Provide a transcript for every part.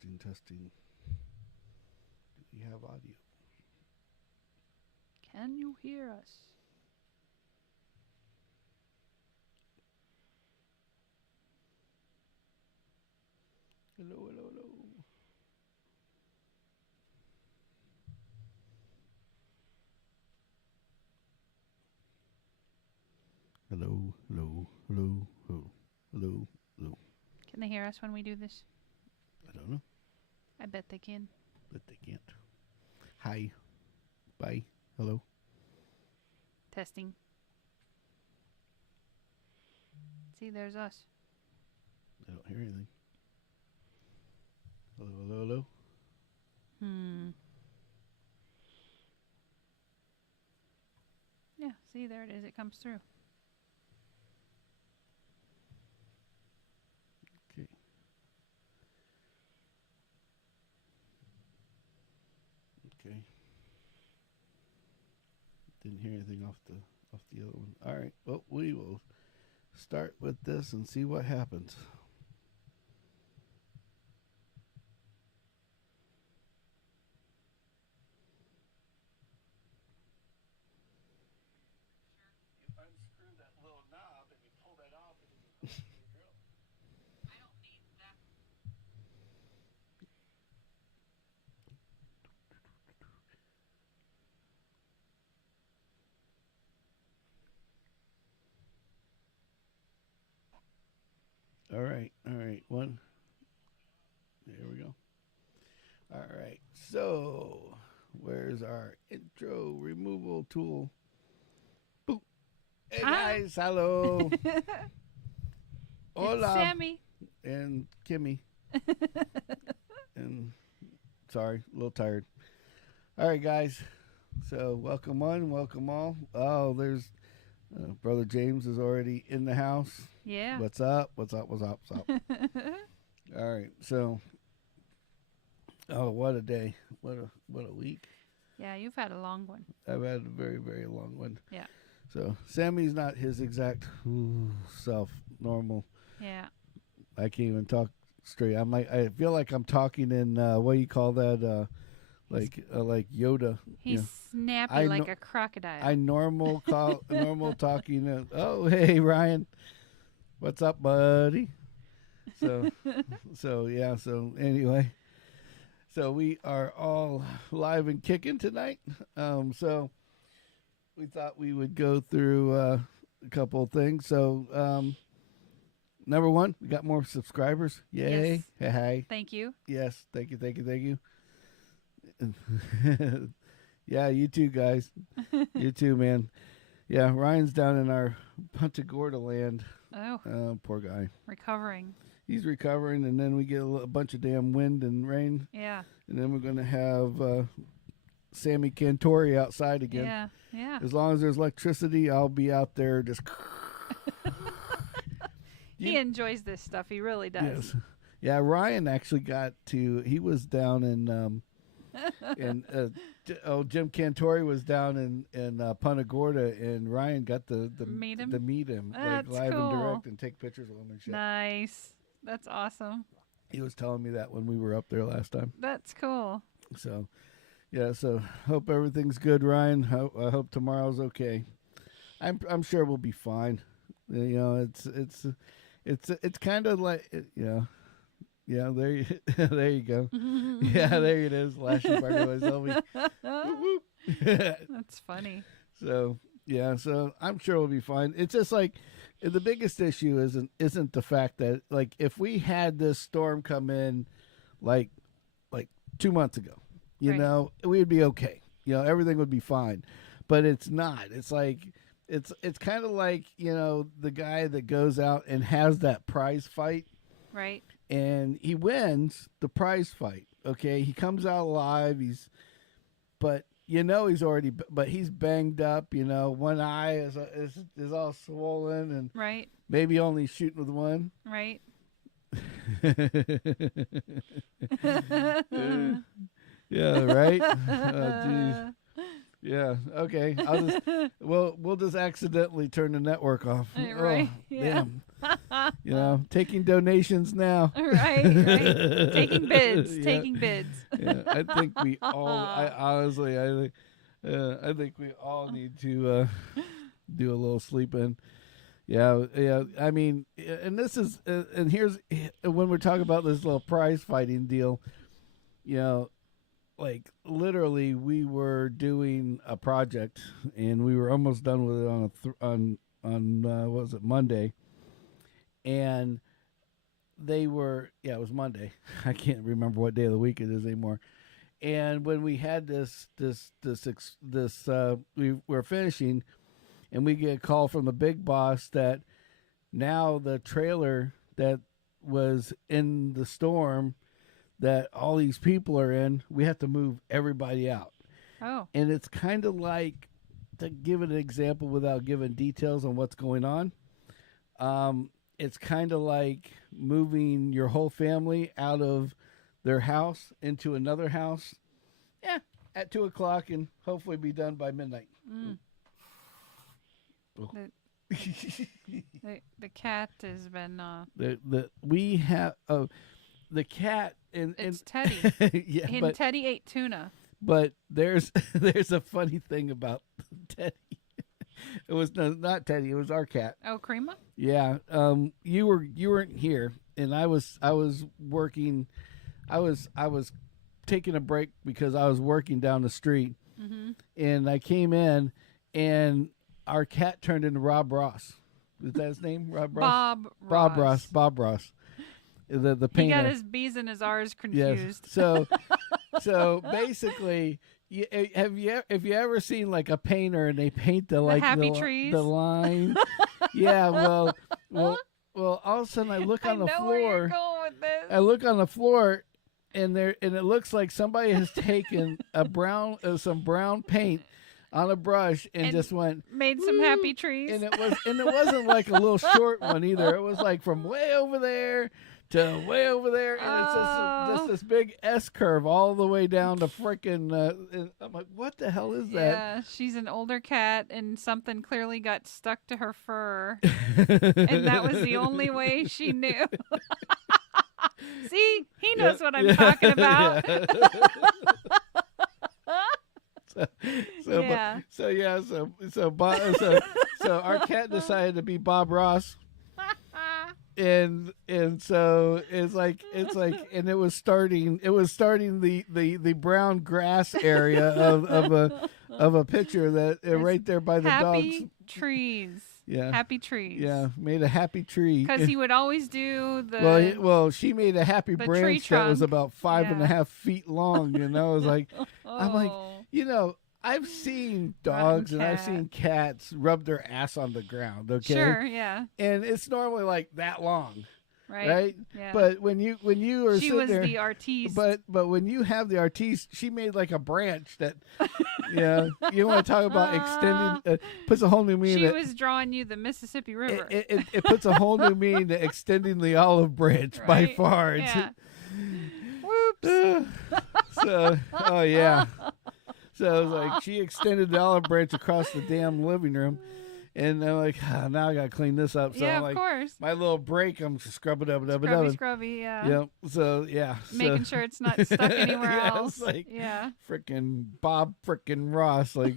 Testing, testing. Do we have audio? Can you hear us? Hello, hello, hello. Hello, hello, hello, hello, hello, hello. Can they hear us when we do this? I don't know, I bet they can. but they can't. Hi. Bye. Hello. Testing. See, there's us. I don't hear anything. Hello, hello, hello. Yeah, see, there it is. It comes through. Okay. Okay. Didn't hear anything off the other one. All right. Well, we will start with this and see what happens. You unscrew that little knob and you pull that off and then you put it in your drill. I don't need that. All right. All right. One. There we go. All right. So, where's our intro removal tool? Boop. Hey, Hi. guys. Hello. Hola. It's Sammy. And Kimmy. And sorry, a little tired. All right, guys. So, welcome one, welcome all. Oh, there's Brother James is already in the house. Yeah. What's up? What's up? What's up? What's up? All right. So, oh, what a day. What a week. Yeah, you've had a long one. I've had a very, very long one. Yeah. So, Sammy's not his exact self normal. Yeah. I can't even talk straight. I'm like, I feel like I'm talking in what do you call that? Like Yoda. He's snappy like a crocodile. I normal talking. Oh, hey Ryan, what's up, buddy? So yeah. So anyway, so we are all live and kicking tonight. So we thought we would go through a couple of things. So number one, we got more subscribers. Yay! Yes. Hey. Thank you. Yes, thank you. Yeah, you too, guys. You too, man. Yeah, Ryan's down in our Punta Gorda land. Oh, Poor guy. recovering. He's recovering, and then we get a bunch of damn wind and rain. Yeah. And then we're going to have Sammy Cantori outside again. Yeah. Yeah. As long as there's electricity, I'll be out there just... He enjoys this stuff. He really does. Yes. Yeah, Ryan actually got to... He was down in... Jim Cantori was down in Punta Gorda, and Ryan got the meet him. Like live cool. and direct and take pictures of him and shit. Nice. That's awesome. He was telling me that when we were up there last time. That's cool. So, yeah. So hope everything's good, Ryan. I hope tomorrow's okay. I'm sure we'll be fine. You know, it's kind of like Yeah, there you go. Yeah, there it is. Flashing party noise. That's funny. So yeah, so I'm sure we'll be fine. It's just like the biggest issue isn't the fact that like if we had this storm come in like 2 months ago, you Right. know, we'd be okay. You know, everything would be fine. But it's not. It's like it's kind of like, you know, the guy that goes out and has that prize fight. Right. And he wins the prize fight. Okay, he comes out alive. But you know but he's banged up. You know, one eye is all swollen, and Right. maybe only shooting with one. Right. Yeah, right. Oh, geez. Yeah. Okay. We'll just accidentally turn the network off. Right. Oh, Yeah. damn. You know, taking donations now. Right. Taking bids. Yeah. Taking bids. Yeah, I think we all. I honestly, I think we all need to do a little sleep in. Yeah. I mean, and this is, and here's when we're talking about this little prize fighting deal. You know, like literally, we were doing a project, and we were almost done with it on what was it, Monday, and they were, it was Monday. I can't remember what day of the week it is anymore. And when we had this we were finishing, and we get a call from the big boss that now the trailer that was in the storm that all these people are in, we have to move everybody out. Oh. And it's kind of like, to give an example without giving details on what's going on, it's kind of like moving your whole family out of their house into another house, at 2:00, and hopefully be done by midnight. Mm. Oh. The cat has been. We have the cat and It's Teddy. Yeah, And but Teddy ate tuna. but there's a funny thing about Teddy. It was not Teddy. It was our cat. Oh, Crema? Yeah. You weren't here, and I was working. I was taking a break because I was working down the street, and I came in, and our cat turned into Rob Ross. Is that his name? Rob Ross. Bob Ross. The painter. He got his B's and his R's confused. Yes. So basically, if you ever seen like a painter and they paint the happy trees? the line, yeah. Well, all of a sudden I look on the I know floor. where you're going with this. I look on the floor, and it looks like somebody has taken some brown paint on a brush and just made some happy trees. And it wasn't like a little short one either. It was like from way over there to way over there, and it's just this big S curve all the way down to frickin'. And I'm like, what the hell is that? Yeah, she's an older cat, and something clearly got stuck to her fur, and that was the only way she knew. See, he knows what I'm talking about. So our cat decided to be Bob Ross. And so it's like and it was starting the brown grass area of a picture that right there by the happy dogs. Trees. Yeah. Happy trees. Yeah, made a happy tree. Because he would always do the. Well, she made a happy branch that was about 5.5 feet long. You know, I was like, I'm like, you know, I've seen dogs and I've seen cats rub their ass on the ground. Okay. Sure. Yeah. And it's normally like that long. Right. Yeah. But when you are she sitting was there, the artiste. But when you have the artiste, she made like a branch that, you want to talk about extending, puts a whole new meaning. She was drawing you the Mississippi River. It puts a whole new meaning to extending the olive branch by far. Yeah. Whoops. So it was like she extended the olive branch across the damn living room. And I'm like, now I got to clean this up. So yeah, I'm like, of course. My little break, I'm scrubbing up. Scrubby, yeah. Yep. So, yeah. Making sure it's not stuck anywhere else. It's like yeah. Frickin' Bob frickin' Ross. Like,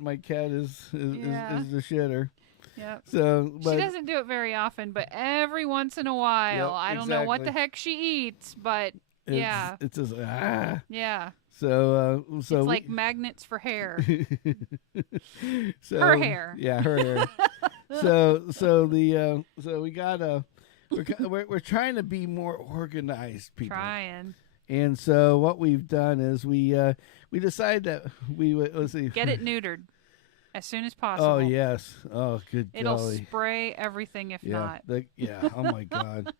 my cat is the shitter. Yep. So, but, she doesn't do it very often, but every once in a while. Yep, I don't know what the heck she eats, but it's just, Yeah. So it's like magnets for hair. So her hair. Yeah, her hair. so we gotta we're trying to be more organized, people. Trying. And so what we've done is we decided that we would get it neutered as soon as possible. Oh yes. Oh good. It'll golly. Spray everything if not. Oh my God.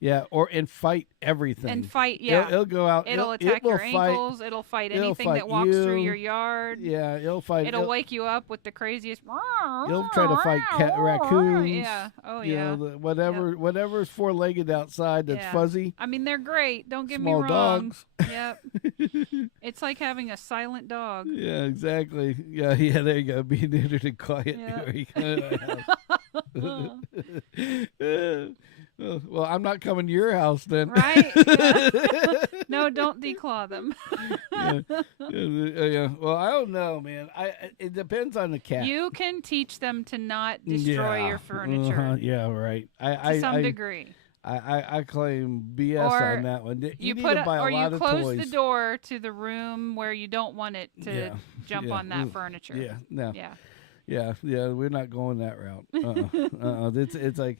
Yeah. And fight everything. And fight. Yeah. It'll go out. It'll attack your ankles. It'll fight anything that walks through your yard. Yeah. It'll fight. It'll wake you up with the craziest. It'll try to fight raccoons. Yeah. Oh yeah. Whatever's four-legged outside that's fuzzy. I mean, they're great. Don't get Small me wrong. dogs. Yep. It's like having a silent dog. Yeah, exactly. Yeah, there you go. Be neutered and quiet. Yeah. Well, I'm not coming to your house then. Right? Yeah. No, don't declaw them. Yeah. Well, I don't know, man. It depends on the cat. You can teach them to not destroy your furniture Yeah, right. to some degree. I claim BS Or on that one. You need put to buy a lot of toys. Or you close the door to the room where you don't want it to jump on that furniture. Yeah, no. Yeah. Yeah. We're not going that route. It's like,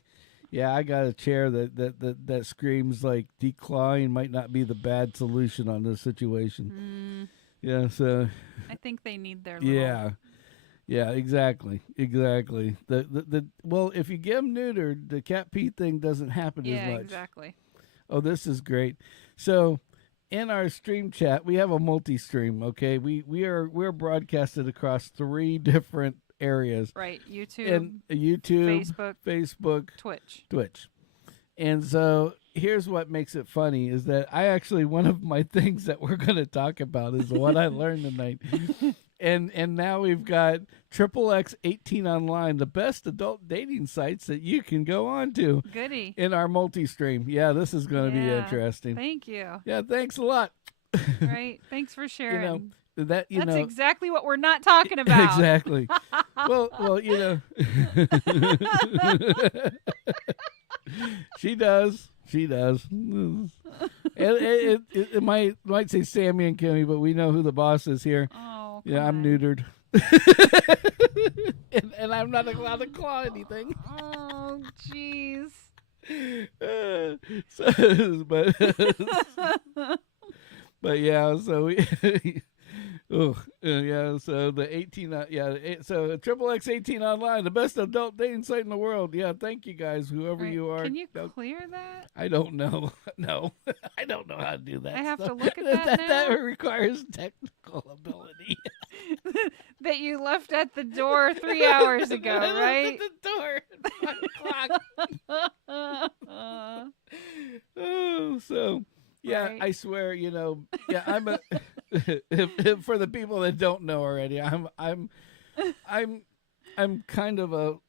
yeah, I got a chair that screams like declawing might not be the bad solution on this situation. Yeah, so I think they need their little... Yeah, exactly. Well, if you get them neutered, the cat pee thing doesn't happen as much. Yeah, exactly. Oh, this is great. So, in our stream chat, we have a multi-stream. Okay, we're broadcasted across 3 different areas. Right, YouTube, Facebook, Twitch. And so here's what makes it funny is that I actually, one of my things that we're going to talk about is what I learned tonight. And now we've got XXX 18 Online, the best adult dating sites that you can go on to. Goody. In our multi-stream. Yeah, this is going to be interesting. Thank you. Yeah, thanks a lot. Right. Thanks for sharing. That's exactly what we're not talking about. Exactly. well, she does. And it might say Sammy and Kimmy, but we know who the boss is here. Oh, yeah, I'm neutered. and I'm not allowed to claw anything. Oh, jeez. But yeah, so we. So the 18, so XXX 18 Online, the best adult dating site in the world. Yeah, thank you guys, whoever you are. Can you clear that? I don't know. No, I don't know how to do that. I have to look at that now? That requires technical ability. That you left at the door 3 hours ago, right? At the door at 5 o'clock. So... Yeah, right. I swear, I'm a. if for the people that don't know already, I'm kind of a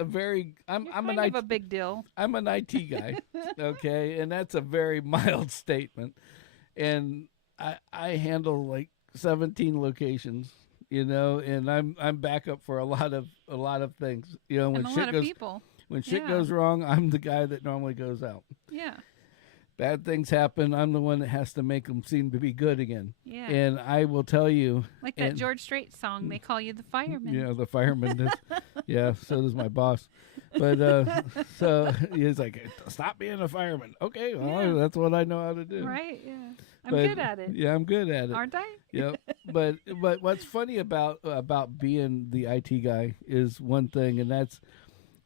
very. I'm kind of a big deal. I'm an IT guy, okay, and that's a very mild statement. And I handle like 17 locations, and I'm backup for a lot of things, when shit goes wrong, I'm the guy that normally goes out. Yeah. Bad things happen. I'm the one that has to make them seem to be good again. Yeah. And I will tell you. Like that George Strait song, they call you the fireman. Yeah, the fireman. So does my boss. But so he's like, stop being a fireman. Okay, well, that's what I know how to do. Right, yeah. I'm good at it. Yeah, I'm good at it. Aren't I? Yeah. But what's funny about being the IT guy is one thing, and that's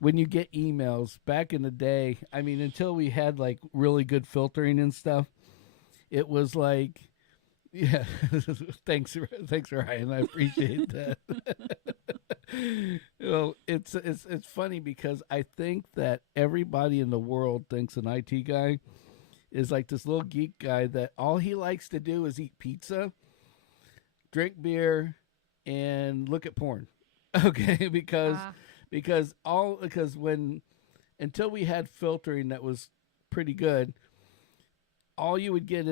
when you get emails back in the day, I mean, until we had like really good filtering and stuff, it was like, yeah, thanks Ryan. I appreciate that. Well, it's funny because I think that everybody in the world thinks an IT guy is like this little geek guy that all he likes to do is eat pizza, drink beer, and look at porn. Okay, because until we had filtering that was pretty good, all you would get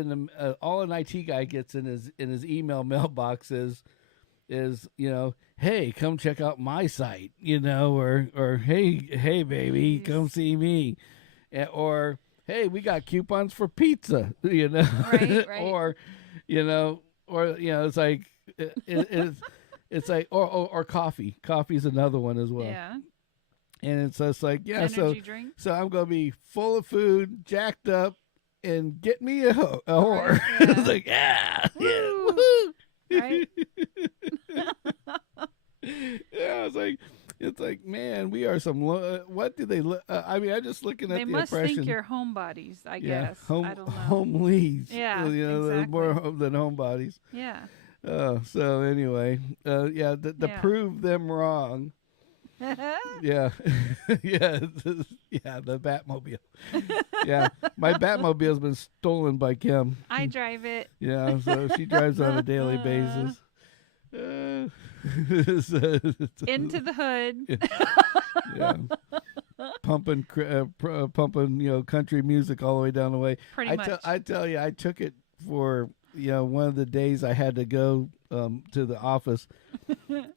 all an IT guy gets in his email mailbox is hey, come check out my site, or hey baby, come see me, or hey, we got coupons for pizza, right. or it's like it's like or coffee. Coffee's another one as well. Yeah. And it's just like, yeah, energy drink. So I'm gonna be full of food, jacked up, and get me a whore. Right, yeah. It's like, yeah, woo! Right. Yeah, it's like, man, we are some. What do they? I mean, I'm just looking at the impression. They must think you're homebodies, I guess. I don't know. Homelies. Yeah, exactly. More than homebodies. Yeah. So anyway, to prove them wrong. Yeah. The Batmobile. Yeah, my Batmobile's been stolen by Kim. I drive it. Yeah, so she drives on a daily basis. Into the hood. Yeah. Pumping, country music all the way down the way. Pretty much. I tell you, I took it for one of the days I had to go to the office,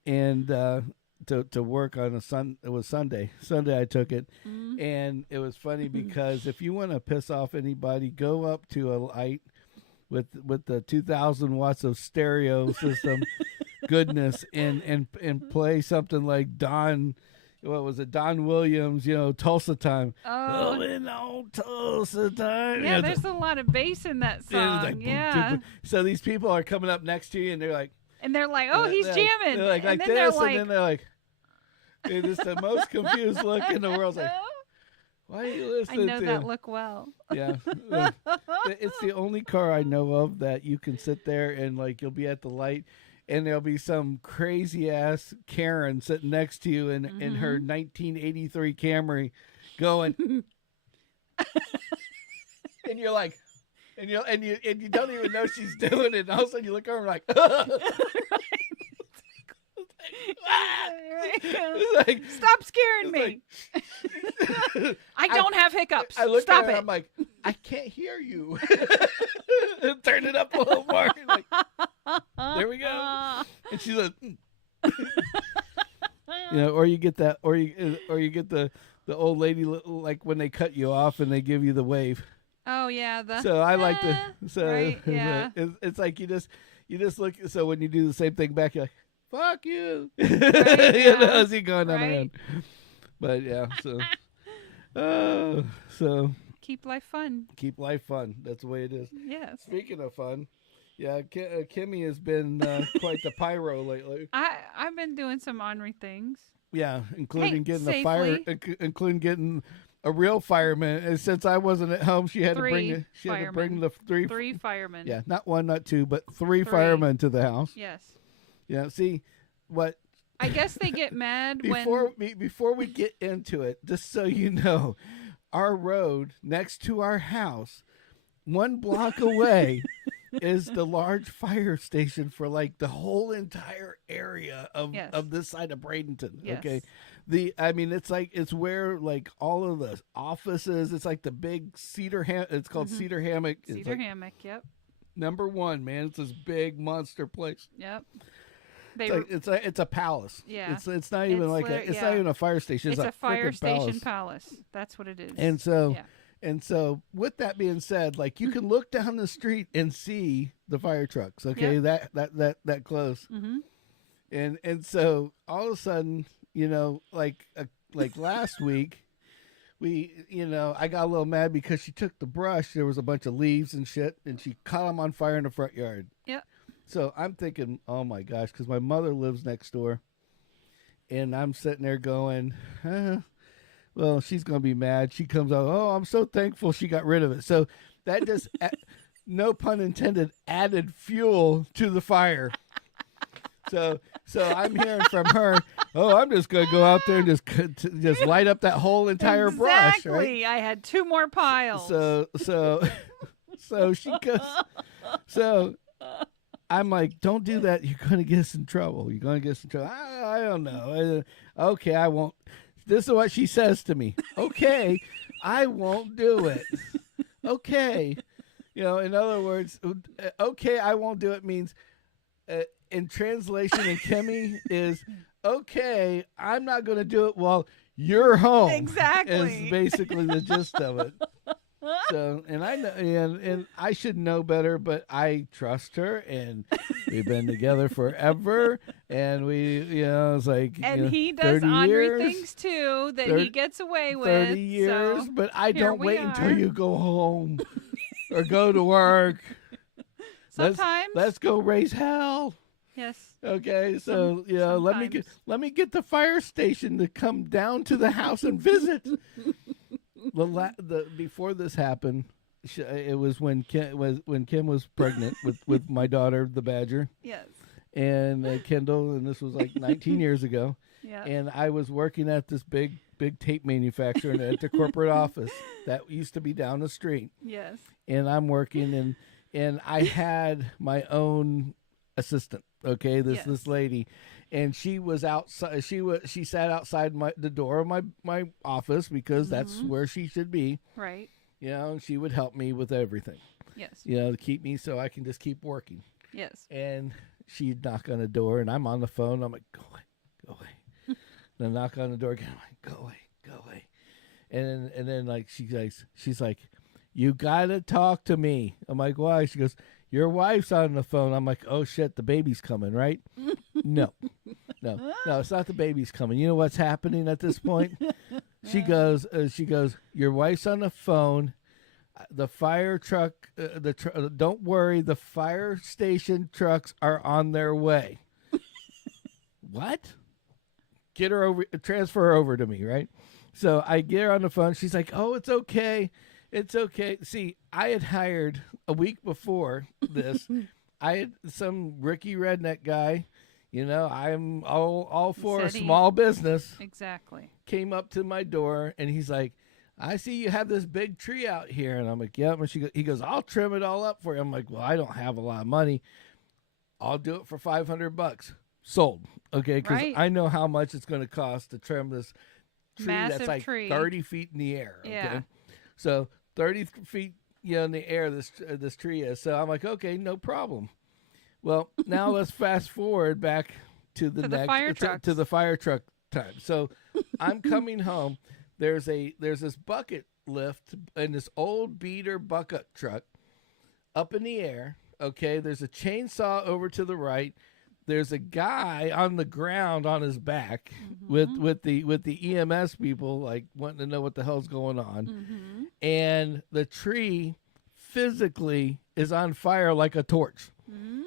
and to work on it was Sunday. Sunday I took it, and it was funny because if you want to piss off anybody, go up to a light with the 2,000 watts of stereo system, goodness, and play something like Don. What was it? Don Williams, Tulsa Time. Oh, no, Tulsa Time. Yeah, there's a lot of bass in that song. Like, yeah. So these people are coming up next to you, and they're like, oh, he's jamming. They're like and this, then they're and then they're like, it's the most confused look in the world. It's like, why are you listening I know to? that look well. Yeah, it's the only car I know of that you can sit there and like you'll be at the light. And there'll be some crazy ass Karen sitting next to you in her 1983 Camry, going, and you're like, and you don't even know she's doing it. And all of a sudden you look over and like, like, stop scaring me. Like, I don't have hiccups. I look Stop at her, it. I'm like, I can't hear you. Turn it up a little more. Like, there we go. And she's like, or you get that, or you get the old lady like when they cut you off and they give you the wave. Oh yeah, so I like the right, yeah. It's like you just look. So when you do the same thing back, you're like, fuck you. Right, yeah. As you going down the road. But yeah, so keep life fun. Keep life fun. That's the way it is. Yes. Speaking of fun, yeah, Kimmy has been quite the pyro lately. I've been doing some ornery things. Yeah, including getting safely. including getting a real fireman. And since I wasn't at home, she had to bring the three firemen. Yeah, not one, not two, but three firemen to the house. Yes. Yeah. See what? I guess they get mad before we get into it. Just so you know, our road next to our house, 1 block away, is the large fire station for like the whole entire area of this side of Bradenton. Yes. Okay. It's where like all of the offices. It's like the big cedar it's called Cedar Hammock. Cedar Hammock. Yep. Number 1, man. It's this big monster place. Yep. It's a palace. Yeah. It's not even not even a fire station. It's a fire station palace. That's what it is. And so with that being said, like you can look down the street and see the fire trucks. Okay, that close. Mm-hmm. And so all of a sudden, like last week, I got a little mad because she took the brush. There was a bunch of leaves and shit, and she caught them on fire in the front yard. Yep. So I'm thinking, oh my gosh, because my mother lives next door, and I'm sitting there going, well, she's going to be mad. She comes out, oh, I'm so thankful she got rid of it. So that just, no pun intended, added fuel to the fire. So I'm hearing from her, oh, I'm just going to go out there and just light up that whole entire brush. Exactly. Right? I had 2 more piles. So she goes, so I'm like, don't do that. You're going to get us in trouble. I don't know. Okay, I won't. This is what she says to me. Okay, I won't do it. Okay. In other words, okay, I won't do it means, in translation in Kimmy is, okay, I'm not going to do it while you're home. Exactly. Is basically the gist of it. So, and I know, and I should know better, but I trust her, and we've been together forever, and it's like, and he does ornery things too that he gets away with. 30 years, so but I don't wait until you go home or go to work. Sometimes let's go raise hell. Yes. Okay, so let me get the fire station to come down to the house and visit. Before this happened, it was when Kim was pregnant with my daughter, the Badger. Yes. And Kendall, and this was like 19 years ago. Yeah. And I was working at this big tape manufacturer at the corporate office that used to be down the street. Yes. And I'm working, and I had my own assistant. Okay, this Yes. lady, and she was outside. She sat outside the door of my office because that's where she should be. Right. You know, and she would help me with everything. Yes. You know, to keep me so I can just keep working. Yes. And she'd knock on the door, and I'm on the phone. I'm like, go away, go away. Then knock on the door again. I'm like, go away, go away. And then like she's like, you gotta talk to me. I'm like, why? She goes, your wife's on the phone. I'm like, oh shit, the baby's coming, right? No, it's not the baby's coming. You know what's happening at this point? She goes, your wife's on the phone. The fire truck, don't worry, the fire station trucks are on their way. What? Get her over, transfer her over to me, right? So I get her on the phone. She's like, oh, it's okay. It's okay. See, I had hired a week before this. I had some Ricky redneck guy. You know, I'm all for a small business. Exactly. Came up to my door, and he's like, I see you have this big tree out here. And I'm like, yeah. And he goes, I'll trim it all up for you. I'm like, well, I don't have a lot of money. I'll do it for $500. Sold. Okay, because I know how much it's going to cost to trim this tree Massive that's like tree. 30 feet in the air. Okay? Yeah. So 30 feet in the air this tree is. So I'm like, okay, no problem. Well, now let's fast forward back to the to the fire truck time. So I'm coming home. There's this bucket lift in this old beater bucket truck up in the air. Okay, there's a chainsaw over to the right. There's a guy on the ground on his back with the EMS people like wanting to know what the hell's going on. And the tree physically is on fire like a torch.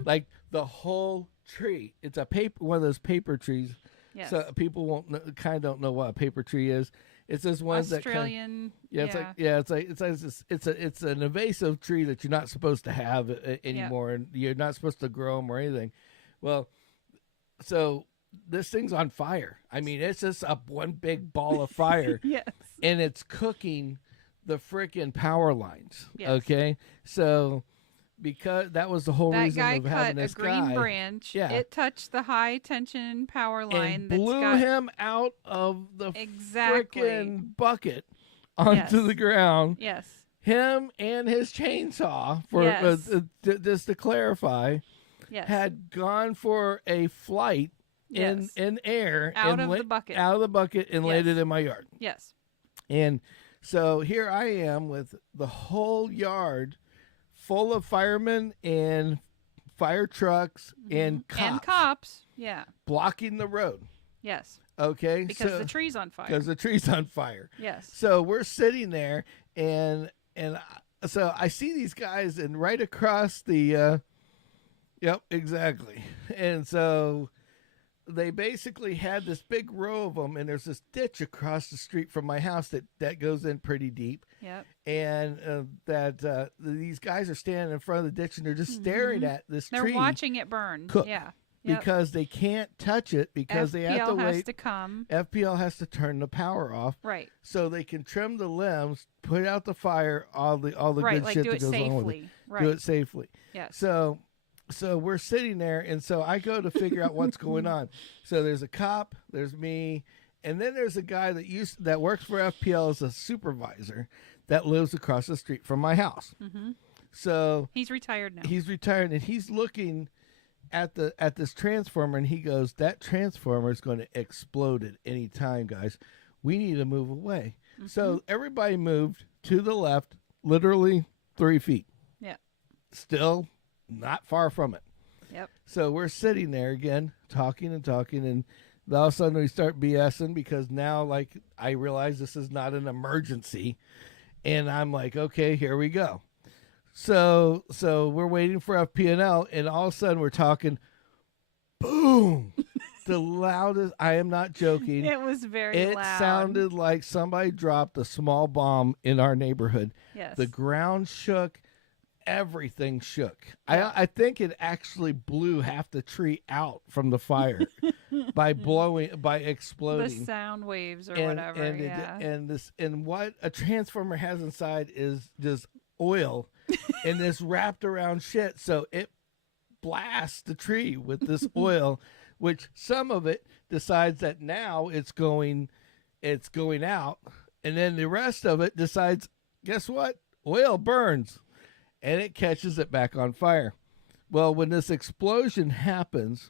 Like the whole tree. It's a one of those paper trees. Yes. So people don't know what a paper tree is. It's this one Australian. it's an invasive tree that you're not supposed to have anymore, and you're not supposed to grow them or anything. Well, so this thing's on fire. I mean, it's just one big ball of fire. Yes. And it's cooking the frickin' power lines. Yes. Okay, so because that was the whole reason of having this guy. That guy cut a green branch. Yeah. It touched the high tension power line and blew him out of the frickin' bucket onto the ground. Yes. Him and his chainsaw, just to clarify, had gone for a flight in air out of the bucket and landed in my yard. Yes. And so here I am with the whole yard full of firemen and fire trucks and cops. Yeah. Blocking the road. Yes. Okay. Because the tree's on fire. Because the tree's on fire. Yes. So we're sitting there, and so I see these guys, and right across the, yep, exactly. And so they basically had this big row of them, and there's this ditch across the street from my house that goes in pretty deep. Yep. And these guys are standing in front of the ditch, and they're just staring at this tree. They're watching it burn. Cook. Yeah. Because they can't touch it because they have to wait. FPL has to come. FPL has to turn the power off. Right. So they can trim the limbs, put out the fire, all the good shit that goes on with it. Right. Do it safely. Yes. So we're sitting there, and so I go to figure out what's going on. So there's a cop, there's me, and then there's a guy that works for FPL as a supervisor that lives across the street from my house. So he's retired now. He's retired, and he's looking at this transformer, and he goes, that transformer is going to explode at any time, guys. We need to move away. So everybody moved to the left, literally 3 feet. Yeah. Still not far from it. Yep. So we're sitting there again, talking, and all of a sudden we start BSing because now, like, I realize this is not an emergency, and I'm like, okay, here we go. So we're waiting for FP&L, and all of a sudden we're talking, boom, the loudest. I am not joking. It was very loud. It sounded like somebody dropped a small bomb in our neighborhood. Yes. The ground shook. Everything shook. Yeah. I think it actually blew half the tree out from the fire by exploding. The sound waves or whatever. And what a transformer has inside is just oil and this wrapped around shit. So it blasts the tree with this oil, which some of it decides that now it's going out, and then the rest of it decides, guess what? Oil burns, and it catches it back on fire. Well, when this explosion happens,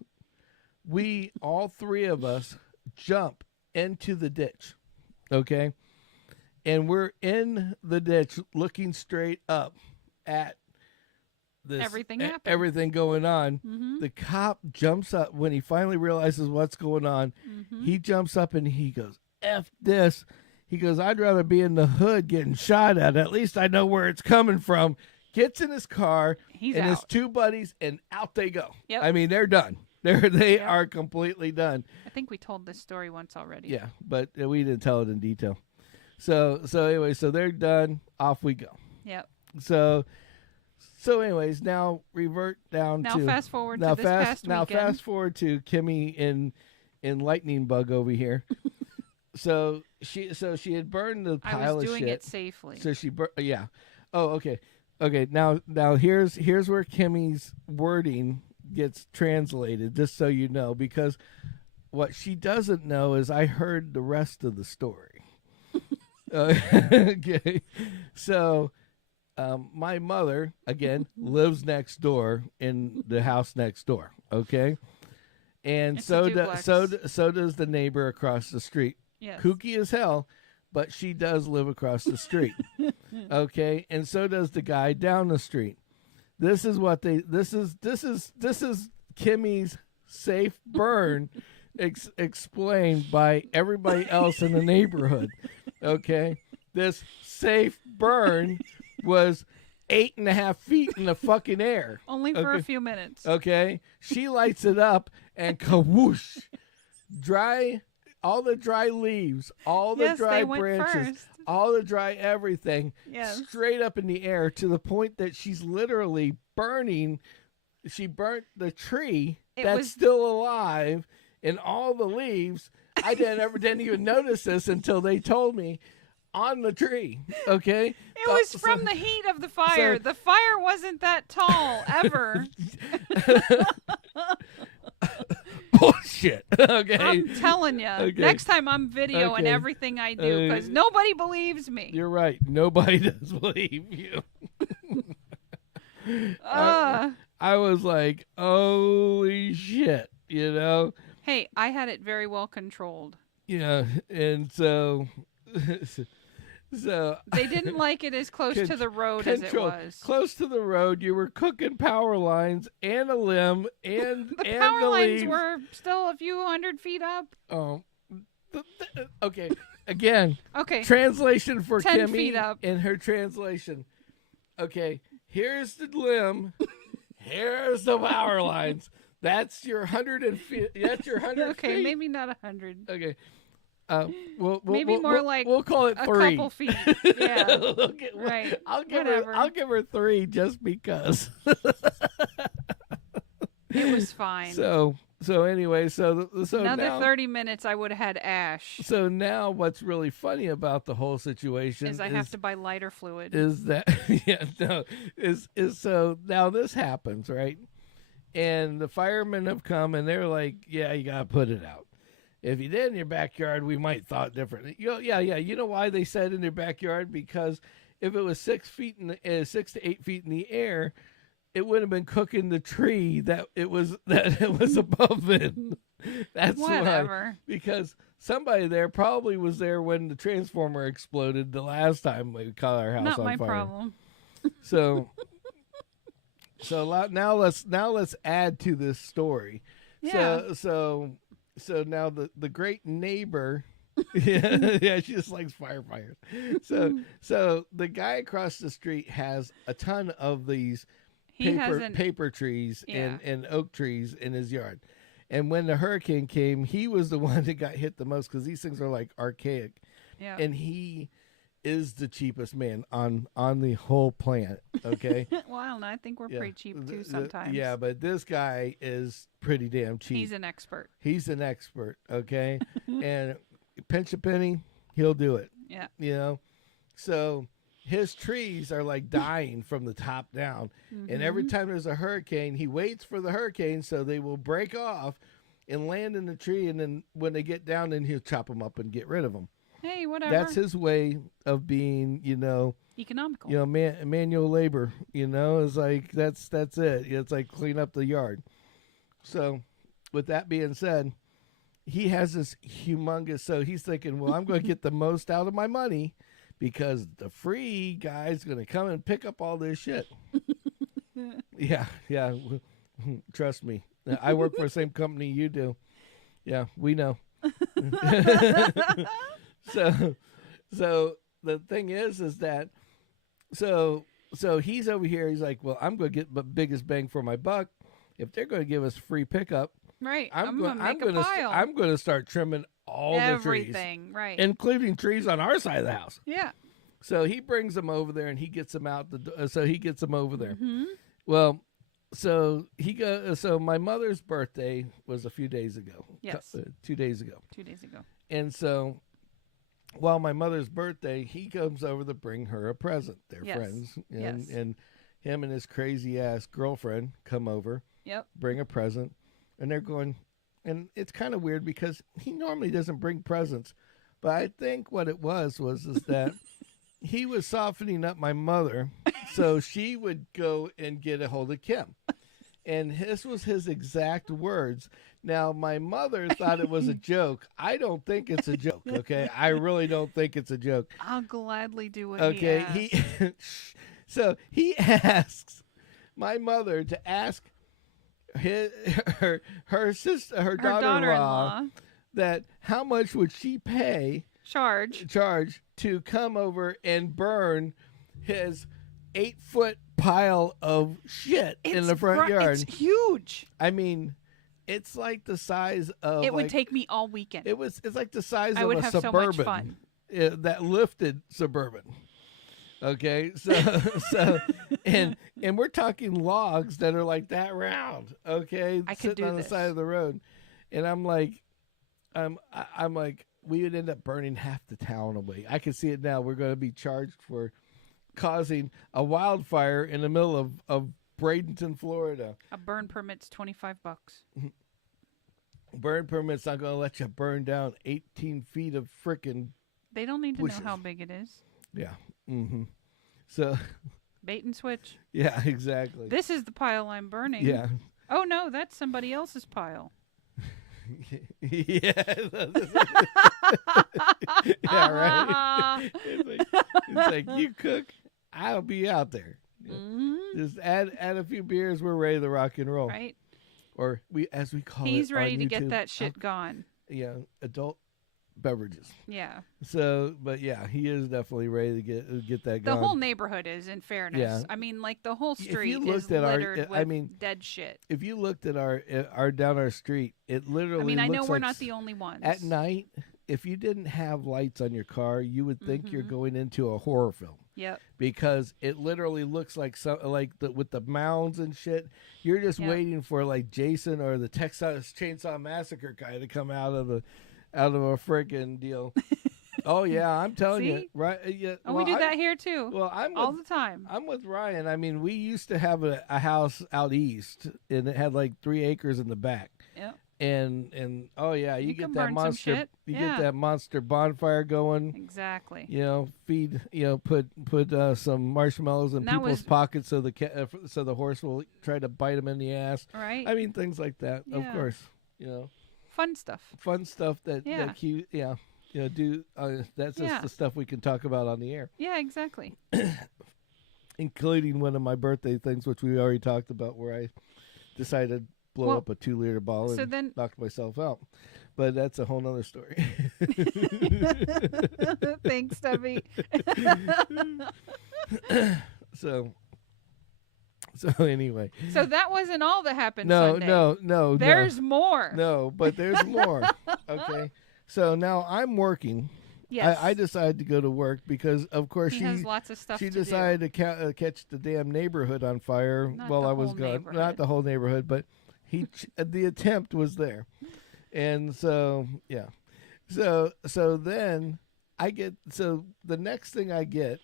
all three of us jump into the ditch, okay? And we're in the ditch looking straight up at this everything going on. Mm-hmm. The cop jumps up when he finally realizes what's going on. Mm-hmm. He jumps up and he goes, F this. He goes, I'd rather be in the hood getting shot at. At least I know where it's coming from. Gets in his car He's and out. his two buddies, and out they go. Yep. I mean, they're done. They are completely done. I think we told this story once already. Yeah, but we didn't tell it in detail. So anyway, so they're done. Off we go. Yep. So anyways, now revert down Now to fast forward to this past now weekend. fast forward to Kimmy in Lightning Bug over here. so she had burned the pile I was of doing shit. it safely. So she yeah. Oh, okay. Okay, now here's where Kimmy's wording gets translated, just so you know, because what she doesn't know is I heard the rest of the story. Okay. So my mother, again, lives next door in the house next door, okay? And It's so a duplex. so does the neighbor across the street. Yes. Kooky as hell, but she does live across the street. Okay? And so does the guy down the street. This is Kimmy's safe burn explained by everybody else in the neighborhood. Okay? This safe burn was 8.5 feet in the fucking air. Only for a few minutes. Okay? She lights it up and kawoosh. All the dry leaves, all the Yes, dry they went branches, first. all the dry everything, Yes. straight up in the air to the point that she's literally burning. She burnt the tree that's still alive and all the leaves. I didn't even notice this until they told me on the tree. Okay? It was from the heat of the fire. The fire wasn't that tall, ever. Bullshit. Okay. I'm telling you. Okay. Next time I'm videoing Okay. everything I do because nobody believes me. You're right. Nobody does believe you. I was like, holy shit, you know? Hey, I had it very well controlled. Yeah, and so They didn't like it as close to the road as it was. Close to the road, you were cooking power lines and a limb and The power lines leaves. were still a few 100 feet up. Oh, okay. Again, Okay. translation for 10 Kimmy feet up. in her translation. Okay, here's the limb. Here's the power lines. That's your 100 feet. That's your 100 Okay, feet. maybe not 100. Okay. Maybe more like we'll call it a 3. couple feet. Yeah. Right. I'll Whatever. give her 3 just because. It was fine. So anyway, so Another now, 30 minutes, I would have had ash. So now, what's really funny about the whole situation Is I have to buy lighter fluid. Is that so now this happens, right? And the firemen have come and they're like, yeah, you gotta put it out. If you did in your backyard, we might thought differently. Yeah. You know why they said in their backyard? Because if it was 6 to 8 feet in the air, it would have been cooking the tree that it was above it. That's Whatever. why. Because somebody there probably was there when the transformer exploded the last time we caught our house Not on my fire. problem. So now let's add to this story. Yeah. So now the great neighbor, yeah, she just likes firefighters. So the guy across the street has a ton of these paper trees and oak trees in his yard. And when the hurricane came, he was the one that got hit the most because these things are like archaic. Yeah. And he is the cheapest man on the whole planet. Okay. Well, I don't know. I think we're pretty cheap too sometimes. Yeah, but this guy is pretty damn cheap. He's an expert. Okay. And pinch a penny, he'll do it. Yeah. You know. So his trees are like dying from the top down. And every time there's a hurricane, he waits for the hurricane so they will break off and land in the tree. And then when they get down, then he'll chop them up and get rid of them. Hey, whatever. That's his way of being, economical. Manual labor. It's like that's it. It's like clean up the yard. So, with that being said, he has this humongous. So he's thinking, well, I'm going to get the most out of my money because the free guy's going to come and pick up all this shit. Yeah. Trust me, I work for the same company you do. Yeah, we know. So the thing is that so he's over here. He's like, well, I'm going to get the biggest bang for my buck. If they're going to give us free pickup, right? I'm going to make a pile. I'm going to start trimming all everything, the trees, right? Including trees on our side of the house. Yeah. So he brings them over there, and he gets them out. So he gets them over there. Mm-hmm. Well, so So my mother's birthday was a few days ago. Yes. 2 days ago. 2 days ago. And so, while my mother's birthday, he comes over to bring her a present. They're friends, and him and his crazy ass girlfriend come over. Yep. Bring a present, and they're going, and it's kind of weird because he normally doesn't bring presents, but I think what it was that he was softening up my mother so she would go and get a hold of Kim. And this was his exact words. Now, my mother thought it was a joke. I don't think it's a joke, okay? I really don't think it's a joke. I'll gladly do what he asks. So he asks my mother to ask her daughter-in-law that how much would she pay charge to come over and burn his 8-foot pile of shit in the front yard. It's huge. I mean, it's like the size of. It would take me all weekend. It's like the size I of would a have Suburban. So much fun. That lifted Suburban. Okay, so and we're talking logs that are like that round. Okay, sitting on the side of the road, and I'm like, I'm like, we would end up burning half the town away. I can see it now. We're going to be charged for causing a wildfire in the middle of Bradenton, Florida. A burn permit's $25. Burn permit's not going to let you burn down 18 feet of frickin' They don't need to bushes. know how big it is. Yeah. Mm-hmm. So. Bait and switch. Yeah, exactly. This is the pile I'm burning. Yeah. Oh, no, that's somebody else's pile. Yeah. Yeah, right? It's like you cook, I'll be out there. Mm-hmm. Just add a few beers, we're ready to rock and roll. Right. Or as we call He's it ready on to YouTube, get that shit gone. Yeah, adult beverages. Yeah. So, but yeah, he is definitely ready to get that gone. The whole neighborhood is, in fairness. Yeah. I mean, like the whole street is littered with dead shit. If you looked at our down our street, it literally. I mean, I know we're like not the only ones. At night, if you didn't have lights on your car, you would think you're going into a horror film. Yep. Because it literally looks like with the mounds and shit. You're just waiting for like Jason or the Texas Chainsaw Massacre guy to come out of a freaking deal. Oh yeah, I'm telling you, right? Yeah. Oh, we do that here too. Well, all the time. I'm with Ryan. I mean, we used to have a house out east, and it had like 3 acres in the back. Yep. And oh yeah, you get that monster. You get that monster bonfire going. Exactly. Feed. Put some marshmallows in people's pockets so the horse will try to bite them in the ass. Right. I mean, things like that. Yeah. Of course. Fun stuff. That cute. Yeah. That's just the stuff we can talk about on the air. Yeah, exactly. Including one of my birthday things, which we already talked about, where I decided to blow up a 2-liter ball and knocked myself out. But that's a whole nother story. Thanks, Debbie. So anyway. So that wasn't all that happened Sunday. No. There's more. No, but there's more. Okay. So now I'm working. Yes. I decided to go to work because, of course, he has lots of stuff she to decided to catch the damn neighborhood on fire while I was gone. Not the whole neighborhood, but the attempt was there. And so, yeah. So then the next thing I get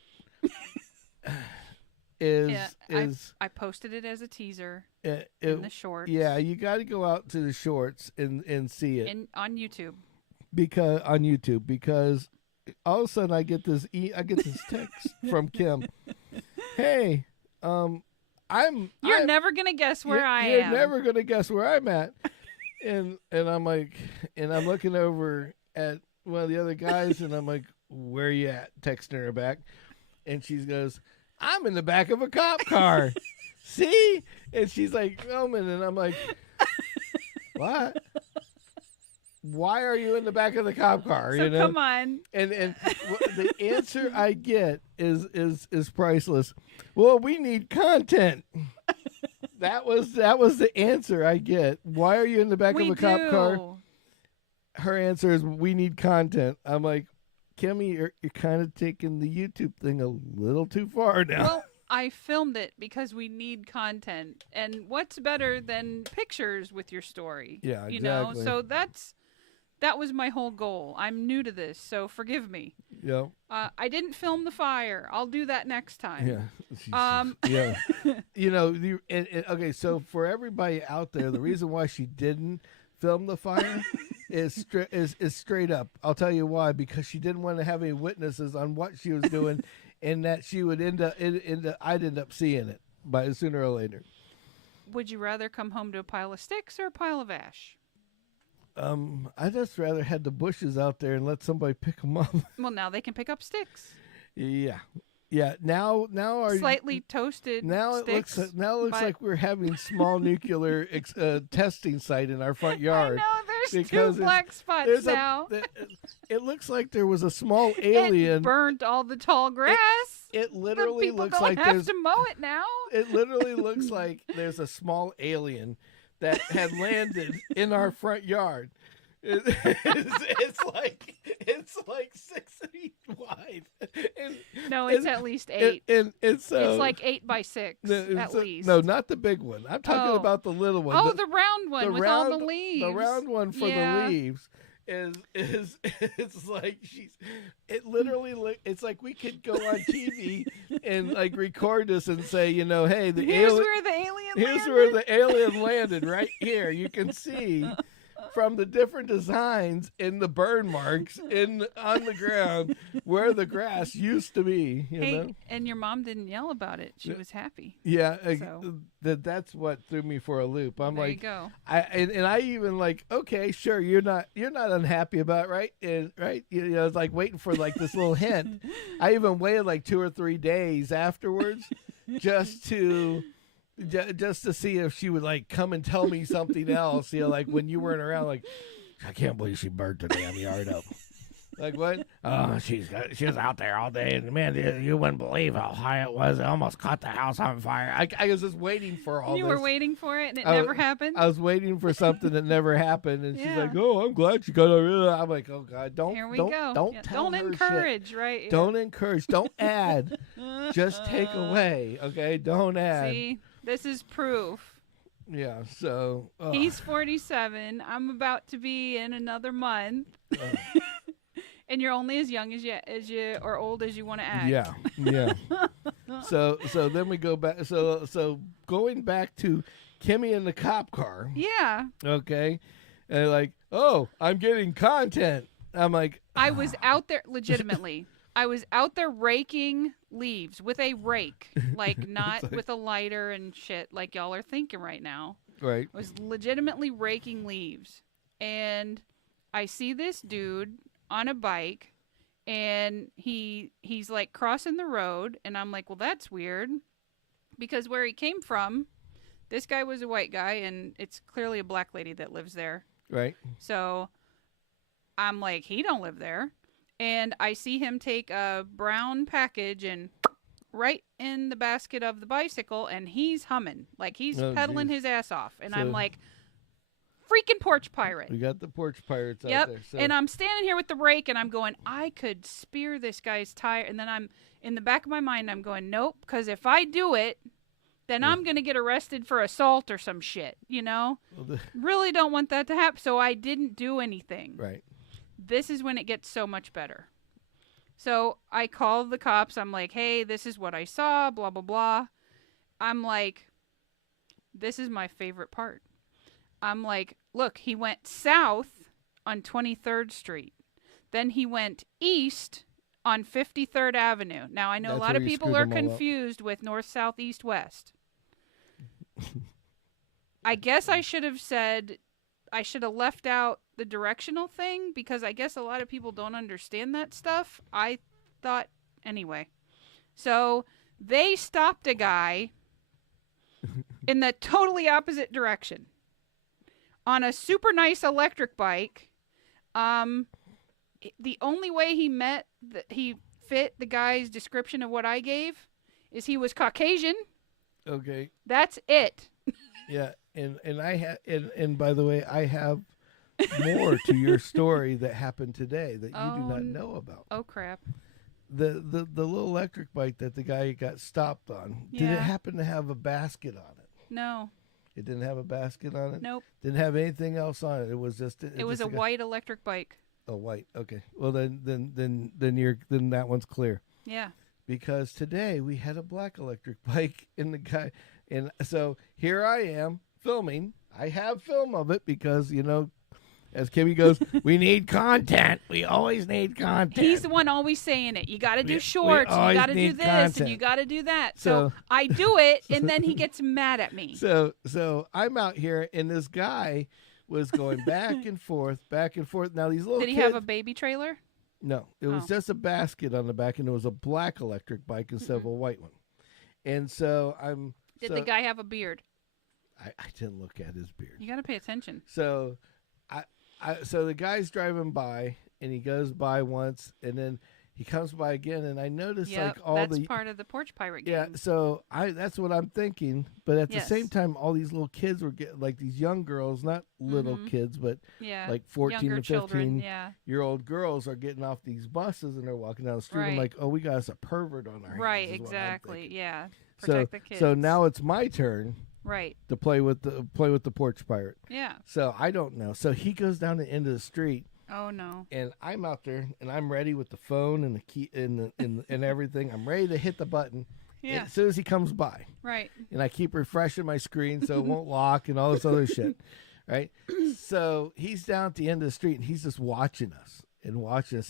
I posted it as a teaser in the shorts. Yeah, you got to go out to the shorts and see it on YouTube. Because all of a sudden I get this text from Kim. Hey, You're never gonna guess where I am. You're never gonna guess where I'm at. And I'm like, and I'm looking over at one of the other guys, and I'm like, where you at? Texting her back, and she goes, I'm in the back of a cop car. See? And she's like filming, and I'm like, what? Why are you in the back of the cop car? So come on. And the answer I get is priceless. Well, we need content. That was the answer I get. Why are you in the back of a cop car? Her answer is, we need content. I'm like, Kimmy, you're kind of taking the YouTube thing a little too far now. Well, I filmed it because we need content. And what's better than pictures with your story? Yeah, exactly. You know? So that was my whole goal. I'm new to this, so forgive me. Yeah. I didn't film the fire. I'll do that next time. Yeah. Yeah. You know, okay, so for everybody out there, the reason why she didn't film the fire is straight up. I'll tell you why. Because she didn't want to have any witnesses on what she was doing, and that she would I'd end up seeing it by sooner or later. Would you rather come home to a pile of sticks or a pile of ash? I just rather had the bushes out there and let somebody pick them up. Well, now they can pick up sticks. Yeah. Yeah, now our slightly toasted. Now sticks, it looks like we're having small nuclear testing site in our front yard. I know, there's two black spots now. It looks like there was a small alien. It burnt all the tall grass. It literally looks like have to mow it now. It literally looks like there's a small alien that had landed in our front yard. It's like 6 feet wide. It's at least 8. And so it's like 8 by 6 at least. No, not the big one. I'm talking about the little one. Oh, the round one with all the leaves. The round one for the leaves is it's like it literally it's like we could go on TV and like record this and say, you know, hey, here's where the alien landed right here. You can see from the different designs in the burn marks on the ground where the grass used to be. You know? And your mom didn't yell about it. She was happy. Yeah, that's what threw me for a loop. I'm there like, you go. I even like, okay, sure, you're not unhappy about it, right? And right, you know, it's like waiting for like this little hint. I even waited like 2 or 3 days afterwards just to see if she would like come and tell me something else. You know, like when you weren't around, like, I can't believe she burnt the damn yard up. Like what? Oh, she was out there all day, and man, you wouldn't believe how high it was. It almost caught the house on fire. I was just waiting for all this. You were waiting for it, and it never happened? I was waiting for something that never happened, and she's like, oh, I'm glad she got it. I'm like, oh, God, don't encourage, right? Yeah. Don't encourage. Don't add. Just take away, okay? Don't add. See, this is proof. Yeah, so. He's 47. I'm about to be in another month. And you're only as young as you or old as you want to act. Yeah. So then we go back. So going back to Kimmy in the cop car. Yeah. Okay. And like, oh, I'm getting content. I'm like, I was out there legitimately. I was out there raking leaves with a rake, like not with a lighter and shit like y'all are thinking right now. Right. I was legitimately raking leaves, and I see this dude on a bike, and he's like crossing the road, and I'm like, well, that's weird, because where he came from, this guy was a white guy, and it's clearly a black lady that lives there. Right. So I'm like, he don't live there. And I see him take a brown package and right in the basket of the bicycle, and he's humming. Like, he's pedaling his ass off. And I'm like, freaking porch pirate. We got the porch pirates out there. So. And I'm standing here with the rake, and I'm going, I could spear this guy's tire. And then I'm, in the back of my mind, I'm going, nope, because if I do it, then I'm going to get arrested for assault or some shit, you know? Really don't want that to happen. So I didn't do anything. Right. This is when it gets so much better. So I called the cops. I'm like, hey, this is what I saw, blah, blah, blah. I'm like, this is my favorite part. I'm like, look, he went south on 23rd Street. Then he went east on 53rd Avenue. Now, I know That's a lot where of you people screwed are them all up. confused with north, south, east, west. I guess I should have said, I should have left out the directional thing because I guess a lot of people don't understand that stuff. I thought, anyway. So they stopped a guy in the totally opposite direction on a super nice electric bike. The only way he fit the guy's description of what I gave is he was Caucasian. Okay. That's it. Yeah, and I have and by the way, I have more to your story that happened today that you do not know about. Oh crap. The little electric bike that the guy got stopped on. Did it Yeah. happen to have a basket on it? No. It didn't have a basket on it? Nope. Didn't have anything else on it. It was just It was just a white electric bike. Oh, white. Okay. Well, then that one's clear. Yeah. Because today we had a black electric bike in the guy, and so here I am filming. I have film of it because as Kimmy goes, we need content. We always need content. He's the one always saying it. You got to do We shorts. You always got to do need this, content. and you got to do that. So- So I do it, and then he gets mad at me. So I'm out here, and this guy was going back and forth, back and forth. Now these little Did he kids, have a baby trailer? no, it was Oh. just a basket on the back, and it was a black electric bike instead of a white one. And so Did the guy have a beard? I didn't look at his beard. You got to pay attention. So so the guy's driving by, and he goes by once, and then he comes by again, and I noticed Yep, like all that's the part of the porch pirate game. yeah. So that's what I'm thinking, but at Yes. the same time, all these little kids were getting like these young girls, not little Mhm. kids, but Yeah. like 14 Younger to children. 15-year-old girls are getting off these buses and they're walking down the street. I'm Right. like, oh, we got us a pervert on our hands. Right, is what I'm exactly. thinking. Yeah. So Protect the kids. so now it's my turn Right. to play with the porch pirate. Yeah. So I don't know. So he goes down the end of the street. Oh no. And I'm out there, and I'm ready with the phone and the key and everything. I'm ready to hit the button Yeah. as soon as he comes by. Right. And I keep refreshing my screen so it won't lock and all this other shit, right? So he's down at the end of the street, and he's just watching us.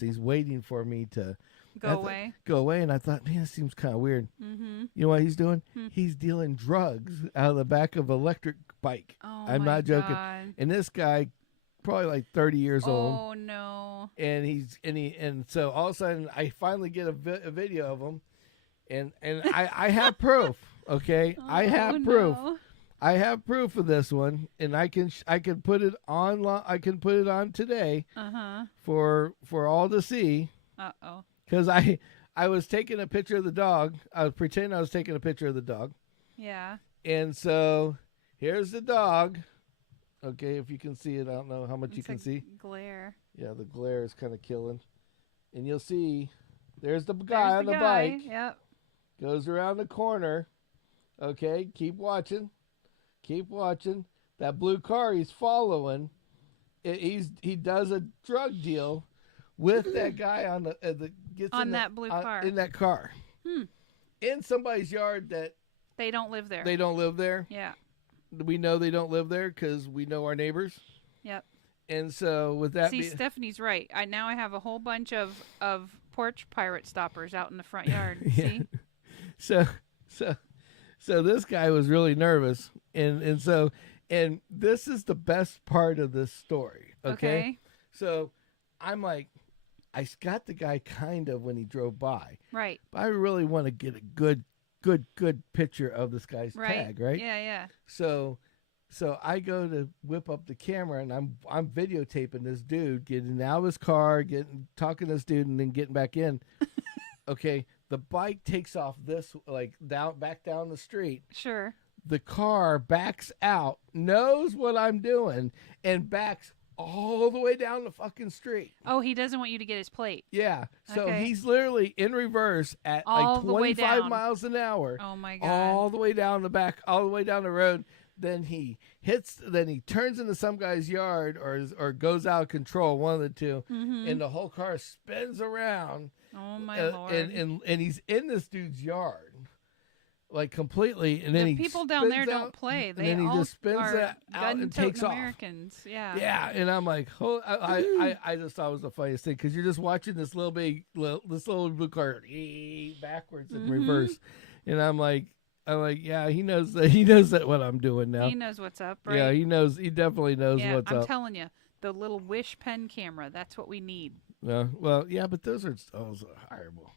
He's waiting for me to Go away. Go away. And I thought, man, this seems kind of weird. Mm-hmm. You know what he's doing? Hmm. He's dealing drugs out of the back of an electric bike. Oh I'm my not joking. God. And this guy, probably like 30 years old. Oh no. And so all of a sudden I finally get a video of him, and I have proof. Okay, I have proof. No. I have proof of this one, and I can put it on. I can put it on today Uh-huh. for all to see. Uh-oh. Because I was taking a picture of the dog. I was pretending I was taking a picture of the dog, Yeah. and so here's the dog. Okay, if you can see it, I don't know how much you It's can a see. glare. Yeah, the glare is kind of killing. And you'll see, there's the guy There's on the guy. bike. Yep. Goes around the corner. Okay, keep watching. Keep watching. That blue car he's following, he does a drug deal with that guy on the gets On in that blue car. In that car. Hmm. In somebody's yard that They don't live there. they don't live there. Yeah. We know they don't live there because we know our neighbors. Yep. And so with that See, Stephanie's right. I have a whole bunch of porch pirate stoppers out in the front yard. Yeah. See? So this guy was really nervous, and this is the best part of this story. Okay? So I'm like, I got the guy kind of when he drove by, Right. but I really want to get a good picture of this guy's Right. tag, right? Yeah, yeah. So I go to whip up the camera, and I'm videotaping this dude getting out of his car, talking to this dude, and then getting back in. Okay, the bike takes off back down the street. Sure. The car backs out, knows what I'm doing, and backs all the way down the fucking street. Oh, he doesn't want you to get his plate. Yeah, so Okay. he's literally in reverse at All like the way 25 down. miles an hour. Oh my God. All the way down the back, all the way down the road. then he turns into some guy's yard or goes out of control, one of the two, and the whole car spins around. Oh my Lord. And he's in this dude's yard, like completely, and then the he people down there spins don't out, play. and They then he all just spins are it out and takes Americans. Yeah. Yeah, and I'm like, I just thought it was the funniest thing because you're just watching this little blue car backwards and reverse, and I'm like, yeah, he knows that what I'm doing now. He knows what's up, right? Yeah, he knows. He definitely knows what's up. I'm telling you, the little Wish pen camera. That's what we need. Well, yeah, but those are horrible.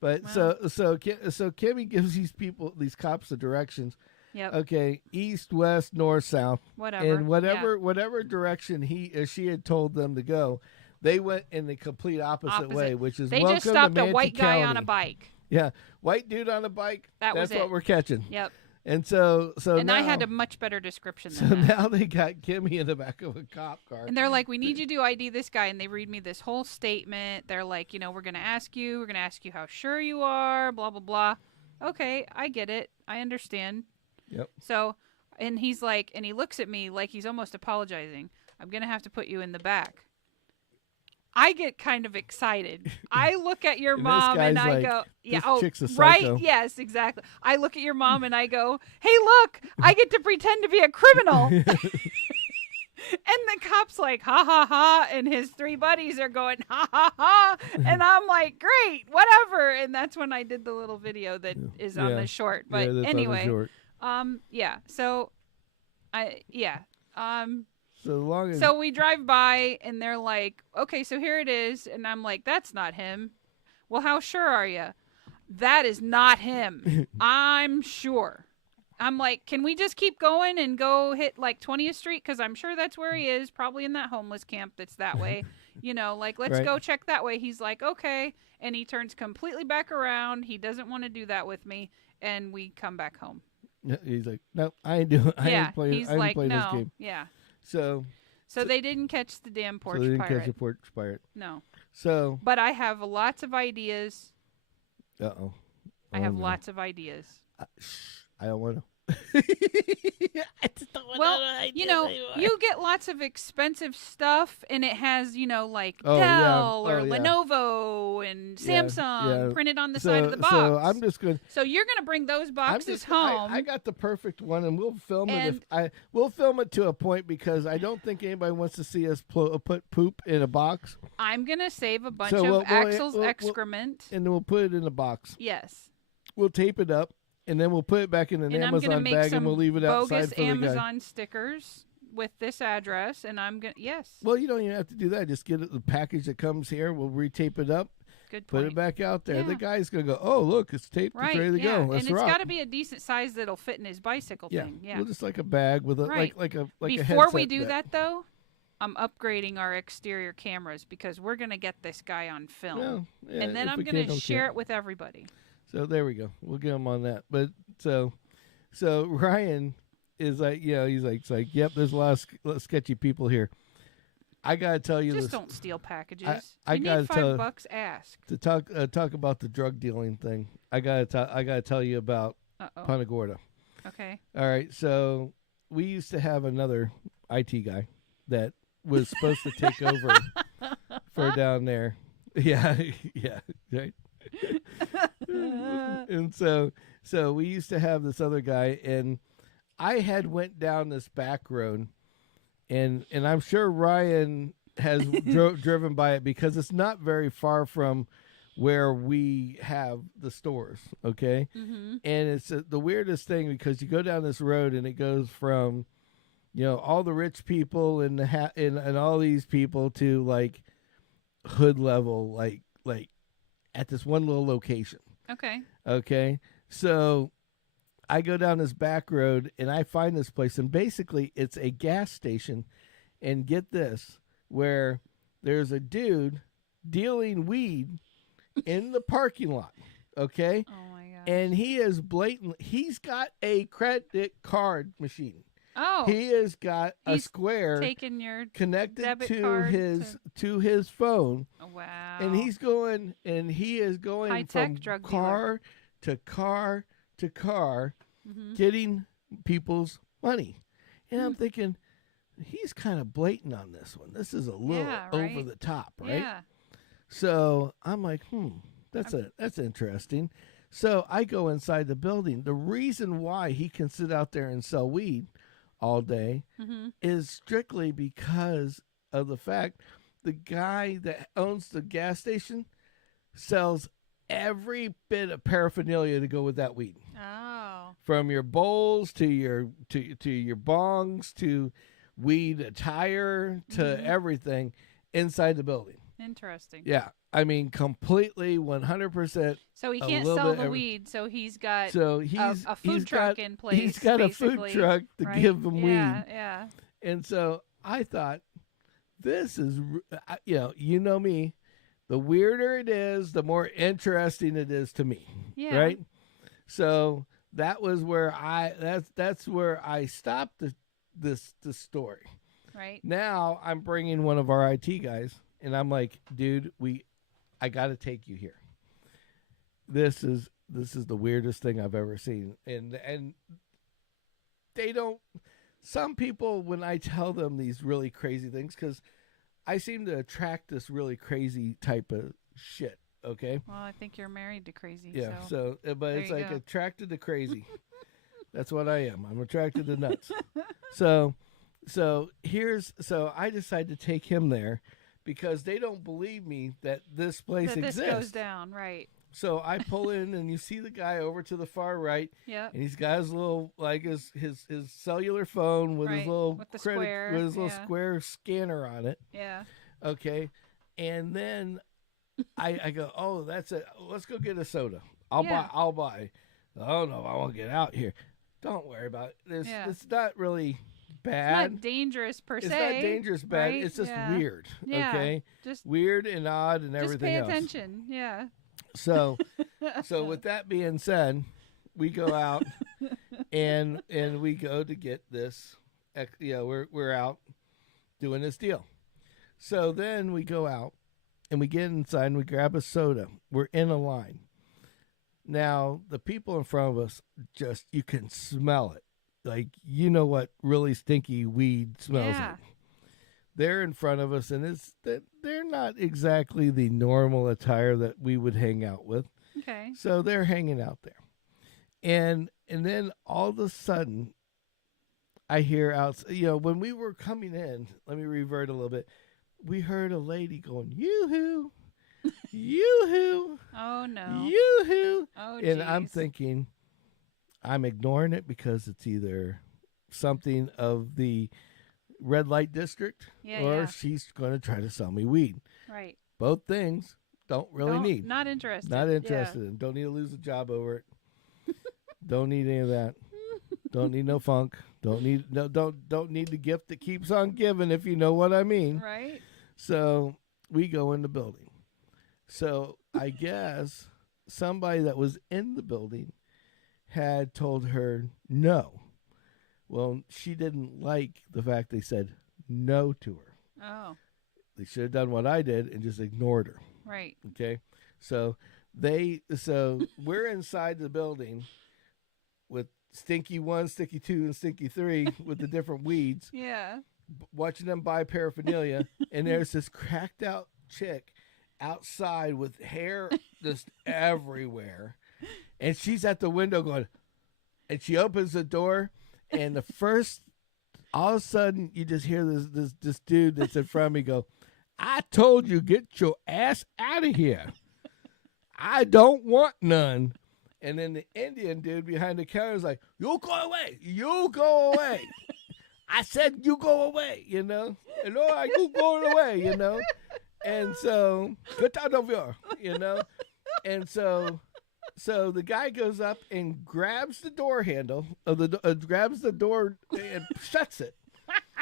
But well. so Kimmy gives these cops the directions. Yep. Okay, east, west, north, south. Whatever. And whatever direction she had told them to go, they went in the complete opposite way, which is they welcome just stopped to a white guy County. on a bike. Yeah, white dude on a bike. That's what we're catching. Yep. And so and now, I had a much better description than so that. now they got Kimmy in the back of a cop car. And they're like, we need you to ID this guy. And they read me this whole statement. They're like, we're going to ask you how sure you are, blah, blah, blah. Okay, I get it. I understand. Yep. So, and he's like, and he looks at me like he's almost apologizing. I'm going to have to put you in the back. I get kind of excited. I look at your mom and I like, go, yeah, chick's a right, psycho. yes, exactly. I look at your mom and I go, hey, look, I get to pretend to be a criminal. And the cop's like, ha, ha, ha. And his three buddies are going, ha, ha, ha. And I'm like, great, whatever. And that's when I did the little video that is on the short. But anyway, yeah. So, So we drive by and they're like, okay, so here it is. And I'm like, that's not him. Well, how sure are you? That is not him. I'm sure. I'm like, can we just keep going and go hit like 20th Street? Because I'm sure that's where he is, probably in that homeless camp that's that way. Let's go check that way. He's like, okay. And he turns completely back around. He doesn't want to do that with me. And we come back home. He's like, no, I ain't doing. I ain't playing this game. Yeah. So they didn't catch the damn porch pirate. So they didn't catch the porch pirate. No. So. But I have lots of ideas. Uh-oh. I have lots of ideas. I don't want to. I just don't want you get lots of expensive stuff, and it has, like Dell or Lenovo and Samsung printed on the side of the box. So I'm just going. So you're going to bring those boxes home. I got the perfect one, and we'll film it. We'll film it to a point because I don't think anybody wants to see us put poop in a box. I'm going to save a bunch of Axel's excrement, and then we'll put it in a box. Yes. We'll tape it up. And then we'll put it back in an Amazon bag, and we'll leave it outside for the guy. Bogus Amazon stickers with this address, and I'm gonna Well, you don't even have to do that. Just get the package that comes here. We'll retape it up. Good point. Put it back out there. Yeah. The guy's gonna go, oh look, it's taped. It's ready to go. Let's and it's rock. got to be a decent size that'll fit in his bicycle thing. Yeah. Well, just like a bag with a like a Before we do that though, I'm upgrading our exterior cameras because we're gonna get this guy on film, and then I'm gonna share it with everybody. So there we go. We'll get him on that. But so Ryan is like, he's like, yep, there's a lot of sketchy people here. I gotta tell you, just don't steal packages. I you gotta need $5. Ask to talk about the drug dealing thing. I gotta tell you about Punta Gorda. Okay. All right. So we used to have another IT guy that was supposed to take over for down there. Yeah. Right. And so we used to have this other guy, and I had went down this back road, and I'm sure Ryan has driven by it because it's not very far from where we have the stores, okay? Mm-hmm. And it's the weirdest thing because you go down this road and it goes from, all the rich people and and all these people to like hood level, like at this one little location. Okay. So I go down this back road and I find this place, and basically it's a gas station. And get this, where there's a dude dealing weed in the parking lot. Okay. Oh my gosh. And he is he's got a credit card machine. Oh. He has got a square taking your connected to his phone. Oh, wow. And he is going from car to car to car, getting people's money. And I'm thinking, he's kind of blatant on this one. This is a little over the top, right? Yeah. So I'm like, that's interesting. So I go inside the building. The reason why he can sit out there and sell weed all day is strictly because of the fact the guy that owns the gas station sells every bit of paraphernalia to go with that weed. Oh. From your bowls to your bongs to weed attire to everything inside the building. Interesting. Yeah. I mean, completely 100%. So he can't sell the weed, so he's got a food truck in place. He's got a food truck to give them weed. Yeah. And so I thought, this is, you know me, the weirder it is, the more interesting it is to me. Yeah. Right? So that was where that's where I stopped this story. Right. Now I'm bringing one of our IT guys, and I'm like, dude, I got to take you here. This is the weirdest thing I've ever seen, and they don't. Some people, when I tell them these really crazy things, because I seem to attract this really crazy type of shit. Okay. Well, I think you're married to crazy. Yeah. So but it's like attracted to crazy. That's what I am. I'm attracted to nuts. So I decided to take him there because they don't believe me that this place exists. This goes down, right? So I pull in, and you see the guy over to the far right. Yeah. And he's got his little, like his cellular phone with his little square scanner on it. Yeah. Okay. And then I go, oh, that's it. Let's go get a soda. I'll buy. Oh no, I won't get out here. Don't worry about it. It's not really bad. It's not dangerous per se. It's not dangerous bad. Right? It's just weird. Yeah. Okay. Just weird and odd and everything else. Just pay attention. Yeah. So with that being said, we go out and we go to get this. We're out doing this deal. So then we go out and we get inside and we grab a soda. We're in a line. Now the people in front of us, just you can smell it. Like, you know what really stinky weed smells like. They're in front of us, and they're not exactly the normal attire that we would hang out with. Okay. So they're hanging out there. And then all of a sudden, I hear when we were coming in, let me revert a little bit, we heard a lady going, yoo-hoo, yoo-hoo. Oh, no. Yoo-hoo. Oh, and geez. I'm thinking, I'm ignoring it because it's either something of the red light district or she's going to try to sell me weed. Right. Both things need. Not interested. Not interested in. Don't need to lose a job over it. Don't need any of that. Don't need no funk. Don't need the gift that keeps on giving, if you know what I mean. Right. So we go in the building. So I guess somebody that was in the building had told her no. Well, she didn't like the fact they said no to her. Oh. They should have done what I did and just ignored her. Right. Okay. So we're inside the building with Stinky 1, Stinky 2, and Stinky 3 with the different weeds. Yeah. Watching them buy paraphernalia, and there's this cracked out chick outside with hair just everywhere. And she's at the window going, and she opens the door, and all of a sudden, you just hear this dude that's in front of me go, I told you, get your ass out of here. I don't want none. And then the Indian dude behind the counter is like, you go away. You go away. I said you go away, you know. And all right, you going away, you know. And so, get out of here, you know. And so the guy goes up and grabs the door handle of grabs the door and shuts it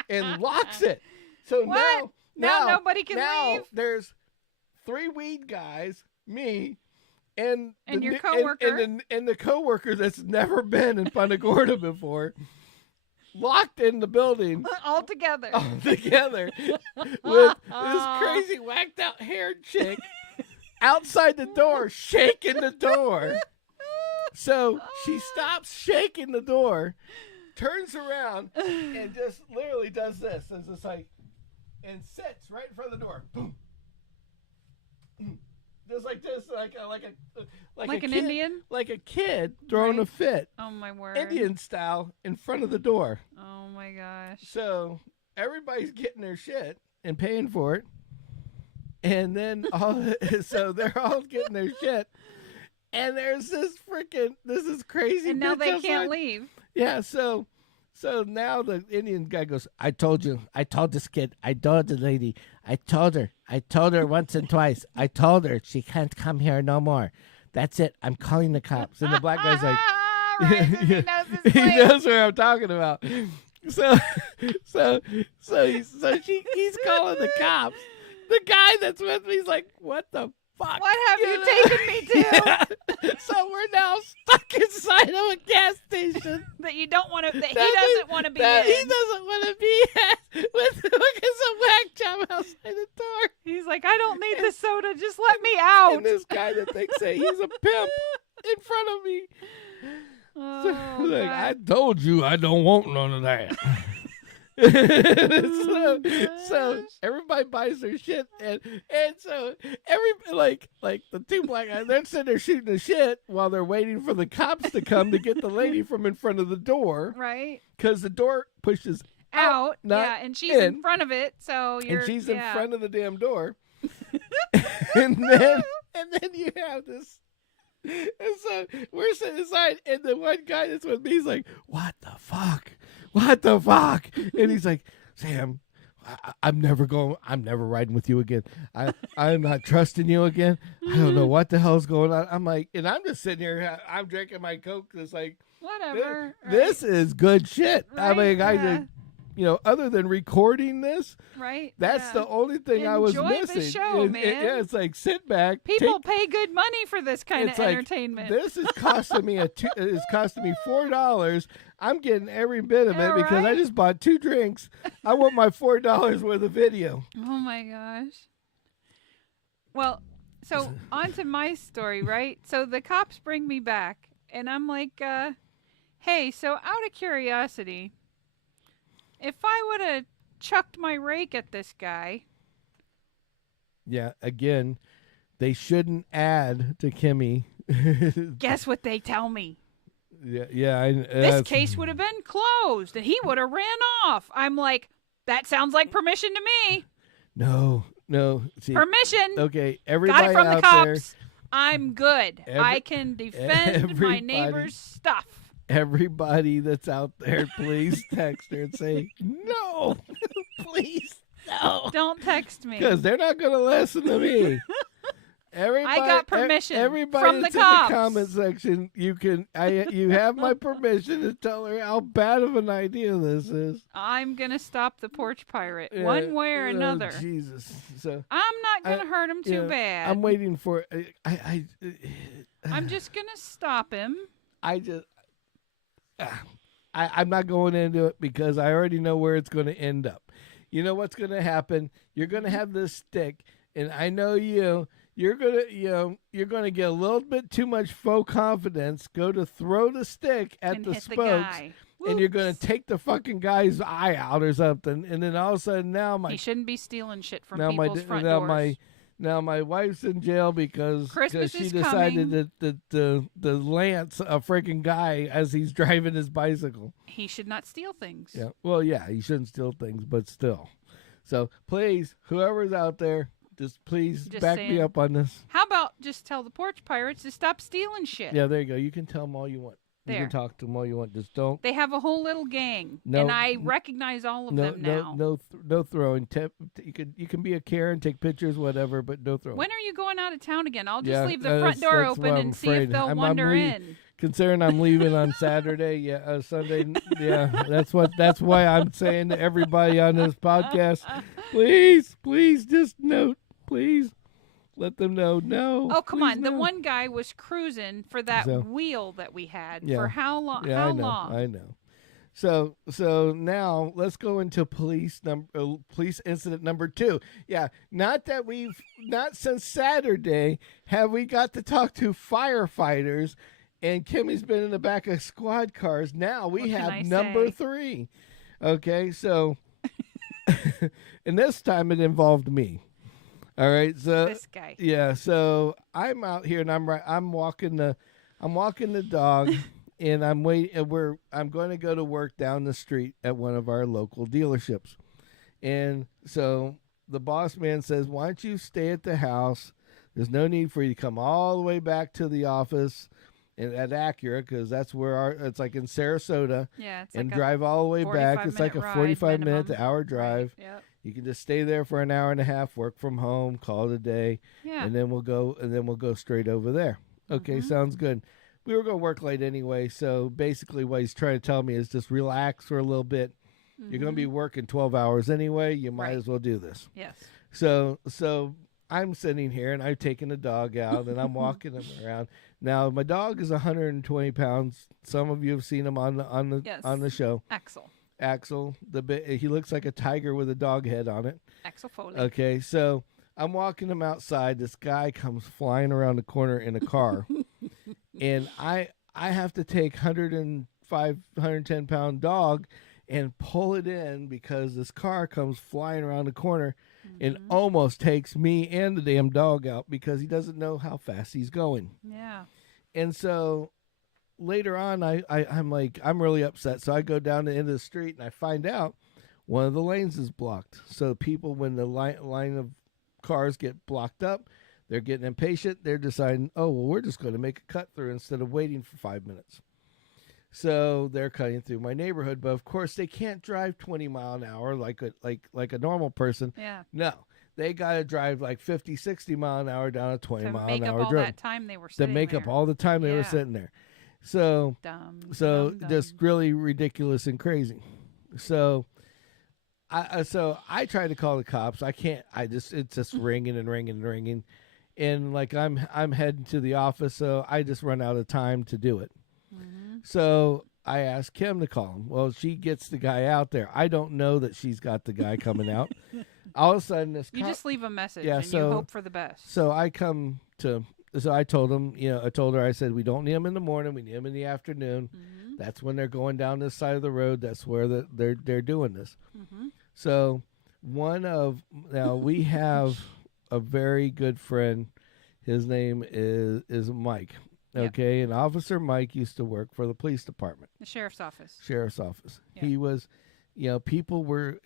and locks it. So what? Now nobody can leave. Now there's 3 weed guys, me, and your coworker, and the coworker that's never been in Punta Gorda before, locked in the building all together with this crazy whacked out haired chick outside the door shaking the door. So she stops shaking the door, turns around and just literally does this. It's just like, and sits right in front of the door. Boom. Just like this, like Like a an kid, Indian? like a kid throwing a Right. fit, Oh my word. Indian style, in front of the door. Oh my gosh. So everybody's getting their shit and paying for it, and then so they're all getting their shit, and there's this is crazy. And now bitch they outside. can't leave. Yeah, so now the Indian guy goes, I told this kid, I told the lady, I told her once and twice, I told her she can't come here no more. That's it. I'm calling the cops. And the black guy's like, Right, he knows his he place. knows what I'm talking about. So he's calling the cops. The guy that's with me is like, what the fuck? What have you taken me to? Yeah. So we're now stuck inside of a gas station That you don't want to. That he that doesn't want to be that in. he doesn't want to be at with some whack job outside the door. He's like, I don't need the soda. Just let me out. And this guy that they say he's a pimp in front of me. Oh, Like, God. I told you I don't want none of that. so everybody buys their shit, and so like the two black guys, they're sitting there shooting the shit while they're waiting for the cops to come to get the lady from in front of the door, Right. because the door pushes Out. not Yeah, and she's in. in front of it, so you're. and she's in yeah. front of the damn door. and then you have this. And so we're sitting inside, and the one guy that's with me is like, "What the fuck? What the fuck?" And he's like, "Sam, I'm never riding with you again. I'm not trusting you again. I don't know what the hell's going on." I'm like, and I'm just sitting here, I'm drinking my Coke. It's like, Whatever. this is good shit. I Right, mean, I yeah. think, other than recording this, Right. that's yeah. the only thing I was Enjoy the missing. show, And- man. yeah, it's like, sit back. People pay good money for this kind It's of like, entertainment. This is costing me it's costing me $4. I'm getting every bit of it Yeah, because I right? just bought 2 drinks. I want my $4 worth of video. Oh my gosh. Well, so on to my story, right? So the cops bring me back, and I'm like, hey, so out of curiosity, if I would have chucked my rake at this guy, Yeah, again, they shouldn't add to Kimmy. guess what they tell me? Yeah. This case would have been closed, and he would have ran off. I'm like, that sounds like permission to me. No. See, Permission. okay, Got everybody it from the out cops. I'm good. Every- I can defend my everybody- neighbor's stuff. everybody that's out there, please text her and say no, please no, Don't text me. because they're not going to listen to me. Everybody, got permission everybody from the that's cops. in the comment section, you have my permission to tell her how bad of an idea this is. I'm going to stop the porch pirate Yeah, one way or oh, another. Jesus. So I'm not going I- to hurt him too yeah, bad. I'm waiting for. I'm just going to stop him. I'm not going into it because I already know where it's going to end up. You know what's going to happen? You're going to have this stick, and I know you. You're gonna get a little bit too much faux confidence. Go to throw the stick at and the hit spokes, the guy. and you're gonna Whoops. take the fucking guy's eye out or something. And then all of a sudden, now He shouldn't be stealing shit from now people's front now doors. my wife's in jail because Christmas she is decided to lance a freaking guy as he's driving his bicycle. He should not steal things. Yeah. Well, yeah, he shouldn't steal things, but still. So please, whoever's out there, please Just back me saying. up on this. How about just tell the porch pirates to stop stealing shit? Yeah, there you go. You can tell them all you want. You There. can talk to them all you want. Just don't. They have a whole little gang, No, and I recognize all of them now. No throwing. You can be a Karen, take pictures, whatever, but no throwing. When are you going out of town again? I'll just Yeah, leave the front door that's open what and I'm see if afraid. they'll I'm wander leaving. in. Considering I'm leaving on Saturday, Sunday, that's why I'm saying to everybody on this podcast, please just note, please let them know. No. Oh, come please on. The no. one guy was cruising for that So- wheel that we had. Yeah. For how long? Yeah, how I know. long? I know. So now let's go into police incident number 2. Yeah, not since Saturday have we got to talk to firefighters And Kimmy's been in the back of squad cars. Now we What can have I number say? 3. Okay, so and this time it involved me. All right, so This guy. yeah, so I'm out here and I'm walking the dog, and I'm going to go to work down the street at one of our local dealerships, and so the boss man says, "Why don't you stay at the house? There's no need for you to come all the way back to the office." And at Acura, because that's where it's like in Sarasota, Yeah, it's and like drive all the way back. It's like a 45-minute to hour drive. Right. Yep. You can just stay there for an hour and a half, work from home, call it a day, Yeah. and then we'll go straight over there. Okay, sounds good. We were going to work late anyway, so basically what he's trying to tell me is just relax for a little bit. You're going to be working 12 hours anyway. You might as well do this. Yes. So I'm sitting here and I've taken the dog out and I'm walking him around. Now my dog is 120 pounds. Some of you have seen him on the show. Axel, he looks like a tiger with a dog head on it. Axel Foley. Okay, so I'm walking him outside. This guy comes flying around the corner in a car, and I have to take 110 pound dog and pull it in because this car comes flying around the corner and almost takes me and the damn dog out because he doesn't know how fast he's going. Yeah. And so later on, I'm really upset. So I go down the end of the street and I find out one of the lanes is blocked. So people, when the line of cars get blocked up, they're getting impatient. They're deciding, oh, well, we're just going to make a cut through instead of waiting for 5 minutes. So they're cutting through my neighborhood, but of course they can't drive 20 mile an hour like a normal person. Yeah. No, they got to drive like 50, 60 mile an hour down a 20 mile an hour all road. that time they were sitting to make there. up all the time they were sitting there. So just really ridiculous and crazy. So I tried to call the cops. I can't. It's just ringing and ringing and ringing, and like I'm heading to the office, so I just run out of time to do it. So I asked Kim to call him. Well, she gets the guy out there. I don't know that she's got the guy coming out. All of a sudden, you just leave a message and you hope for the best. So I told him, I told her, I said, we don't need him in the morning. We need him in the afternoon. That's when they're going down this side of the road. That's where they're doing this. So we have a very good friend. His name is Mike. Okay, and Officer Mike used to work for the police department. The sheriff's office. Yeah. He was, people were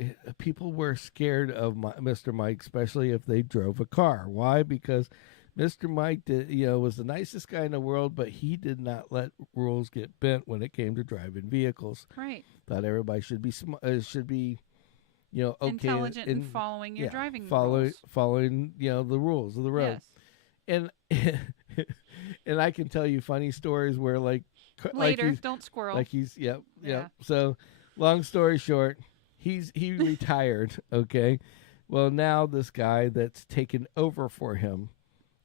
scared of Mr. Mike, especially if they drove a car. Why? Because Mr. Mike was the nicest guy in the world, but he did not let rules get bent when it came to driving vehicles. Right. Thought everybody should be okay, intelligent and following your driving rules. Following the rules of the road. Yes. And I can tell you funny stories where later, don't squirrel. Yeah. So, long story short, he retired. Okay, well now this guy that's taken over for him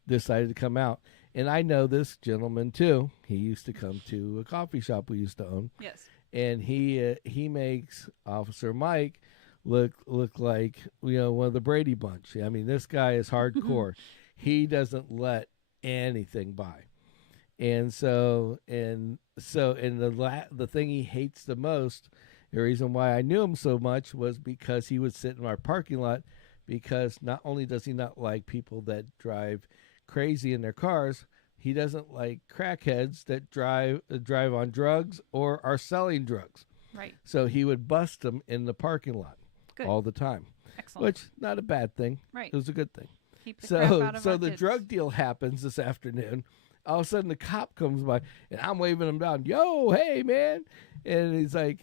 decided to come out, and I know this gentleman too. He used to come to a coffee shop we used to own. Yes, and he makes Officer Mike look like one of the Brady Bunch. I mean, this guy is hardcore. He doesn't let anything by. And the thing he hates the most, the reason why I knew him so much was because he would sit in our parking lot, because not only does he not like people that drive crazy in their cars, he doesn't like crackheads that drive on drugs or are selling drugs. Right. So he would bust them in the parking lot all the time. Excellent. Which, not a bad thing. Right. It was a good thing. Keep the crap out of so our the kids. drug deal happens this afternoon. All of a sudden, the cop comes by, and I'm waving him down. Yo, hey, man! And he's like,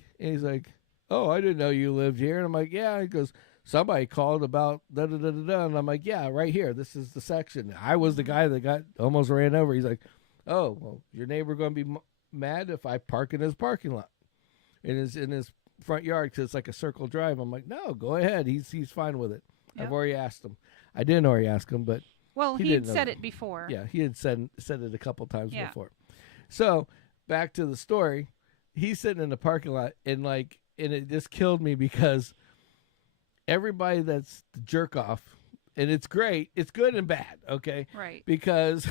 oh, I didn't know you lived here. And I'm like, yeah. He goes, somebody called about da da da da da. And I'm like, yeah, right here. This is the section. I was the guy that got almost ran over. He's like, oh, well, your neighbor going to be mad if I park in his parking lot, in his front yard, because it's like a circle drive. I'm like, no, go ahead. He's fine with it. Yep. I've already asked him. I didn't already ask him, but he had said it before. Yeah, he had said it a couple times before. So back to the story. He's sitting in the parking lot, and it just killed me because everybody that's the jerk off, and it's great, it's good and bad, okay? Right. Because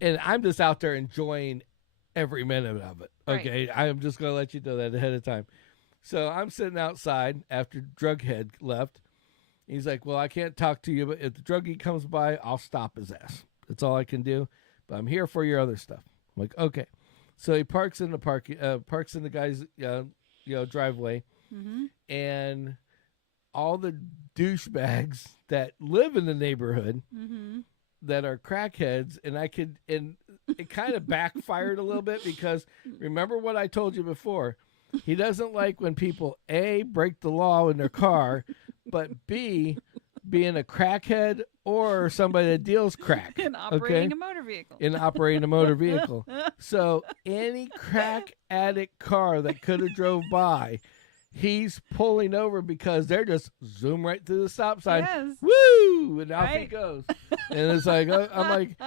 and I'm just out there enjoying every minute of it. Okay, Right. I'm just gonna let you know that ahead of time. So I'm sitting outside after Drughead left. He's like, "Well, I can't talk to you, but if the druggie comes by, I'll stop his ass. That's all I can do. But I'm here for your other stuff." I'm like, "Okay." So he parks in the guy's driveway, and all the douchebags that live in the neighborhood that are crackheads, and it kind of backfired a little bit because remember what I told you before. He doesn't like when people A, break the law in their car, but B, being a crackhead or somebody that deals crack. And operating a motor vehicle. In operating a motor vehicle. So any crack addict car that could have drove by, he's pulling over because they're just zoom right through the stop sign. Yes. Woo! And off he goes. And it's like, I'm like,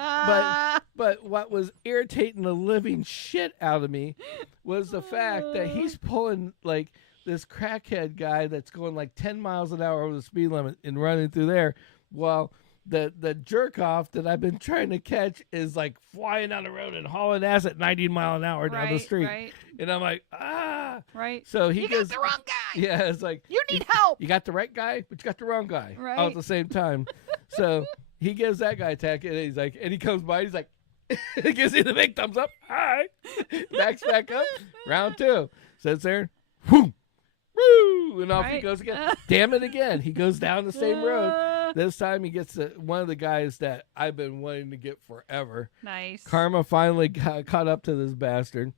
but what was irritating the living shit out of me was the fact that he's pulling like this crackhead guy that's going like 10 miles an hour over the speed limit and running through there while the jerk off that I've been trying to catch is like flying down the road and hauling ass at 90 mile an hour down the street. Right. And I'm like, ah. Right. So he goes, got the wrong guy. Yeah, it's like, you need help. You got the right guy, but you got the wrong guy all at Right. the same time. So he gives that guy a attack, and he's like, and he comes by, he's like, he gives me the big thumbs up. Hi. Backs back up. Round 2. Sits there. Whoo. Woo. And off he goes again. Damn it again. He goes down the same road. This time he gets one of the guys that I've been wanting to get forever. Nice. Karma finally got caught up to this bastard.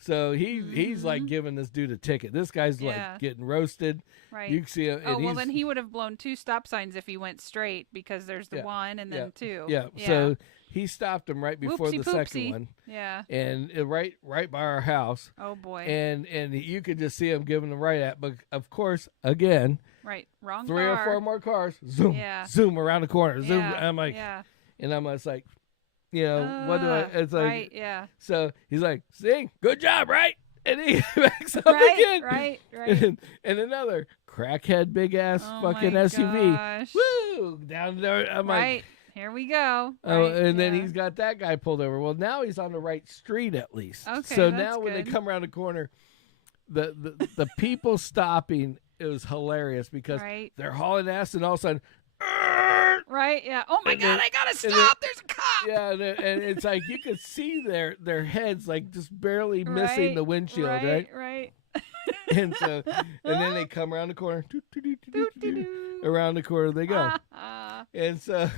So he's like giving this dude a ticket. This guy's like getting roasted. Right. You can see him. Oh, well, then he would have blown 2 stop signs if he went straight because there's the 1 and then 2. Yeah. So he stopped him right before Whoopsie the second poopsie. one. Yeah. And right by our house. Oh, boy. And you could just see him giving him right at. But, of course, again. Right. Wrong 3 car. or 4 more cars. Zoom. Zoom around the corner. Zoom. Yeah. I'm like. Yeah. And I'm just like, what do I? It's like. Right. Yeah. So he's like, see? Good job, right? And he backs up again. Right. And another crackhead big ass fucking my SUV. gosh. Woo! Down there. I'm Right. like, here we go. oh, Right. and then he's got that guy pulled over. Well, now he's on the right street at least. Okay, so that's now when they good. come around the corner, the people stopping, it was hilarious because they're hauling ass and all of a sudden, right? Yeah. Oh my God! I gotta stop. then, There's a cop. Yeah, and it's like you could see their heads like just barely missing the windshield, right? Right. And so, and then they come around the corner, around the corner they go, and so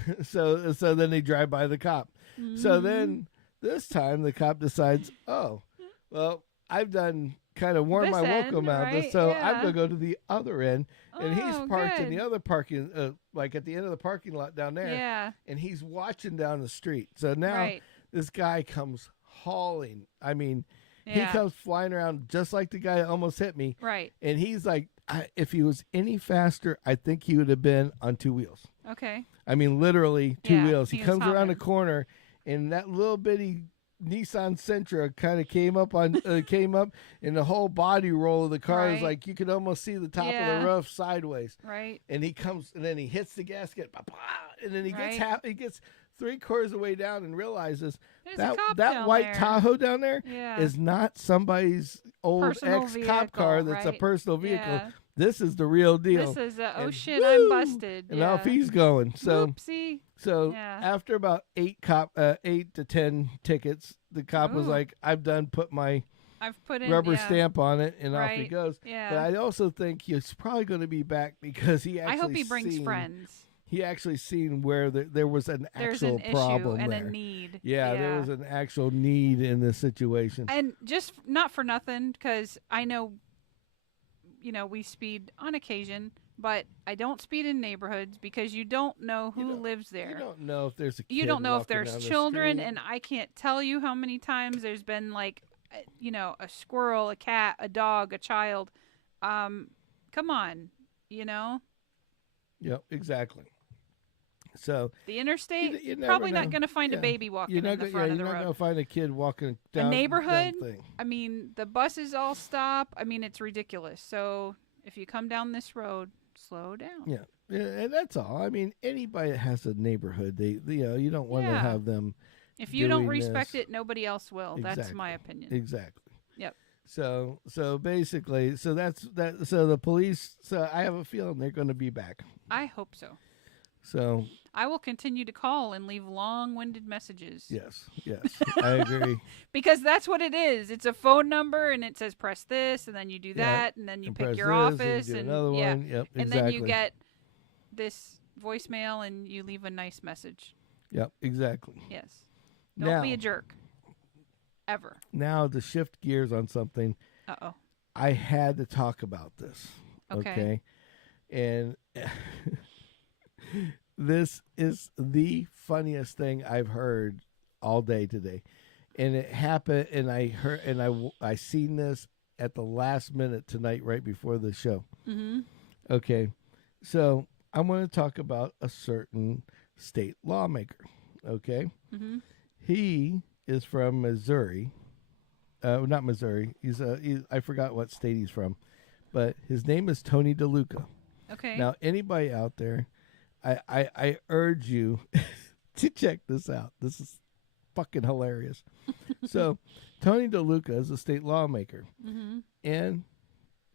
then they drive by the cop. So then this time the cop decides, oh, well, I've done kind of worn This my welcome end, out, right? so Yeah. I'm gonna go to the other end, and he's Oh, parked in good. the other parking, like at the end of the parking lot down there, Yeah. and he's watching down the street. So now this guy comes hauling. I mean, he comes flying around just like the guy that almost hit me. Right. And he's like, if he was any faster, I think he would have been on 2 wheels. Okay. I mean, literally 2 wheels. He was comes around the hopping. corner, and that little bitty Nissan Sentra kind of came up, and the whole body roll of the car is like you could almost see the top of the roof sideways. Right. And he comes, and then he hits the gasket, and then he gets Right. he gets 3/4 of the way down and realizes There's a cop that down white there. Tahoe down there Yeah. is not somebody's old Personal ex-cop car vehicle, that's a right? personal vehicle. Yeah. This is the real deal. This is And shit, woo! I'm busted. And off he's going. So Whoopsie. so Yeah. after about 8 to 10 tickets, the cop was Ooh. like, "I've done put my I've put in rubber yeah. stamp on it," and off he Right. goes. Yeah. But I also think he's probably going to be back because he actually I hope he brings seen, friends. He actually seen where there was an There's actual an problem issue and there. a need. Yeah, there was an actual need in this situation. And just not for nothing, because I know, we speed on occasion, but I don't speed in neighborhoods because you don't know who lives there. You don't know if there's a kid You don't know if walking there's down the children, street. and I can't tell you how many times there's been like, a squirrel, a cat, a dog, a child. Come on, Yep, exactly. So the interstate, you never probably know. not going to find a Yeah. baby walking you're not in the go- front yeah, of the you're not road. going to find a kid walking down A neighborhood, down thing. I mean, the buses all stop. I mean, it's ridiculous. So if you come down this road, slow down. Yeah, and that's all. I mean, anybody that has a neighborhood, they you don't want to Yeah. have them If you don't doing respect this. it, nobody else will. That's Exactly. my opinion. Exactly. Yep. So basically, so that's that. So the police. So I have a feeling they're going to be back. I hope so. So I will continue to call and leave long-winded messages. yes, I agree. Because that's what it is. It's a phone number, and it says press this, and then you do Yeah, that, and then you And pick press your this, office, and, and do another yeah, one. Yep, and exactly. then you get this voicemail, and you leave a nice message. Yep, exactly. Yes. Don't Now, be a jerk. Ever. now to shift gears on something, Uh-oh. I had to talk about this. Okay. And this is the funniest thing I've heard all day today. And it happened, and I seen this at the last minute tonight, right before the show. Mm-hmm. Okay, so I'm going to talk about a certain state lawmaker. Okay, Mm-hmm. he is from Missouri. Not Missouri. I forgot what state he's from, but his name is Tony DeLuca. Okay. Now, anybody out there, I urge you to check this out. This is fucking hilarious. So, Tony DeLuca is a state lawmaker, Mm-hmm. and